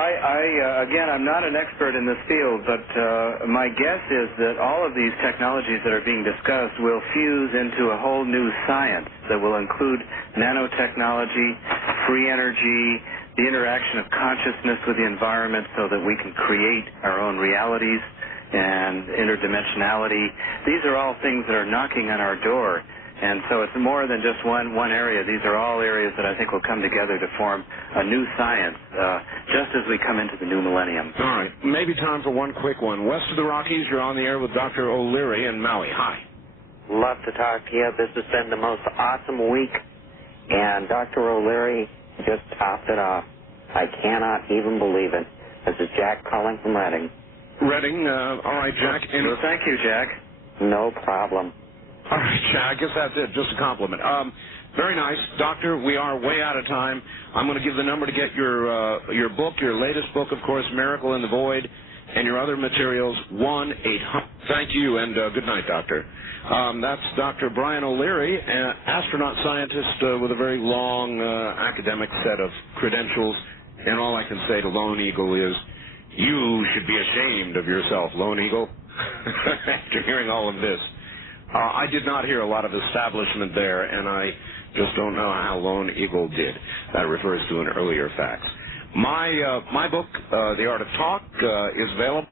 again, I'm not an expert in this field, but my guess is that all of these technologies that are being discussed will fuse into a whole new science that will include nanotechnology, free energy, the interaction of consciousness with the environment so that we can create our own realities and interdimensionality. These are all things that are knocking on our door. And so it's more than just one area. These are all areas that I think will come together to form a new science, just as we come into the new millennium. All right. Maybe time for one quick one. West of the Rockies, you're on the air with Dr. O'Leary in Maui. Hi. Love to talk to you. This has been the most awesome week, and Dr. O'Leary just topped it off. I cannot even believe it. This is Jack calling from Reading. Reading. All right, Jack. Well, thank you, Jack. No problem. All right, Jack, I guess that's it. Just a compliment. Very nice. Doctor, we are way out of time. I'm going to give the number to get your book, your latest book, of course, Miracle in the Void, and your other materials, 1-800. Thank you, and good night, Doctor. That's Dr. Brian O'Leary, an astronaut scientist with a very long academic set of credentials, and all I can say to Lone Eagle is, you should be ashamed of yourself, Lone Eagle, after hearing all of this. I did not hear a lot of establishment there, and I just don't know how Lone Eagle did. That refers to an earlier fax. My book, The Art of Talk, is available.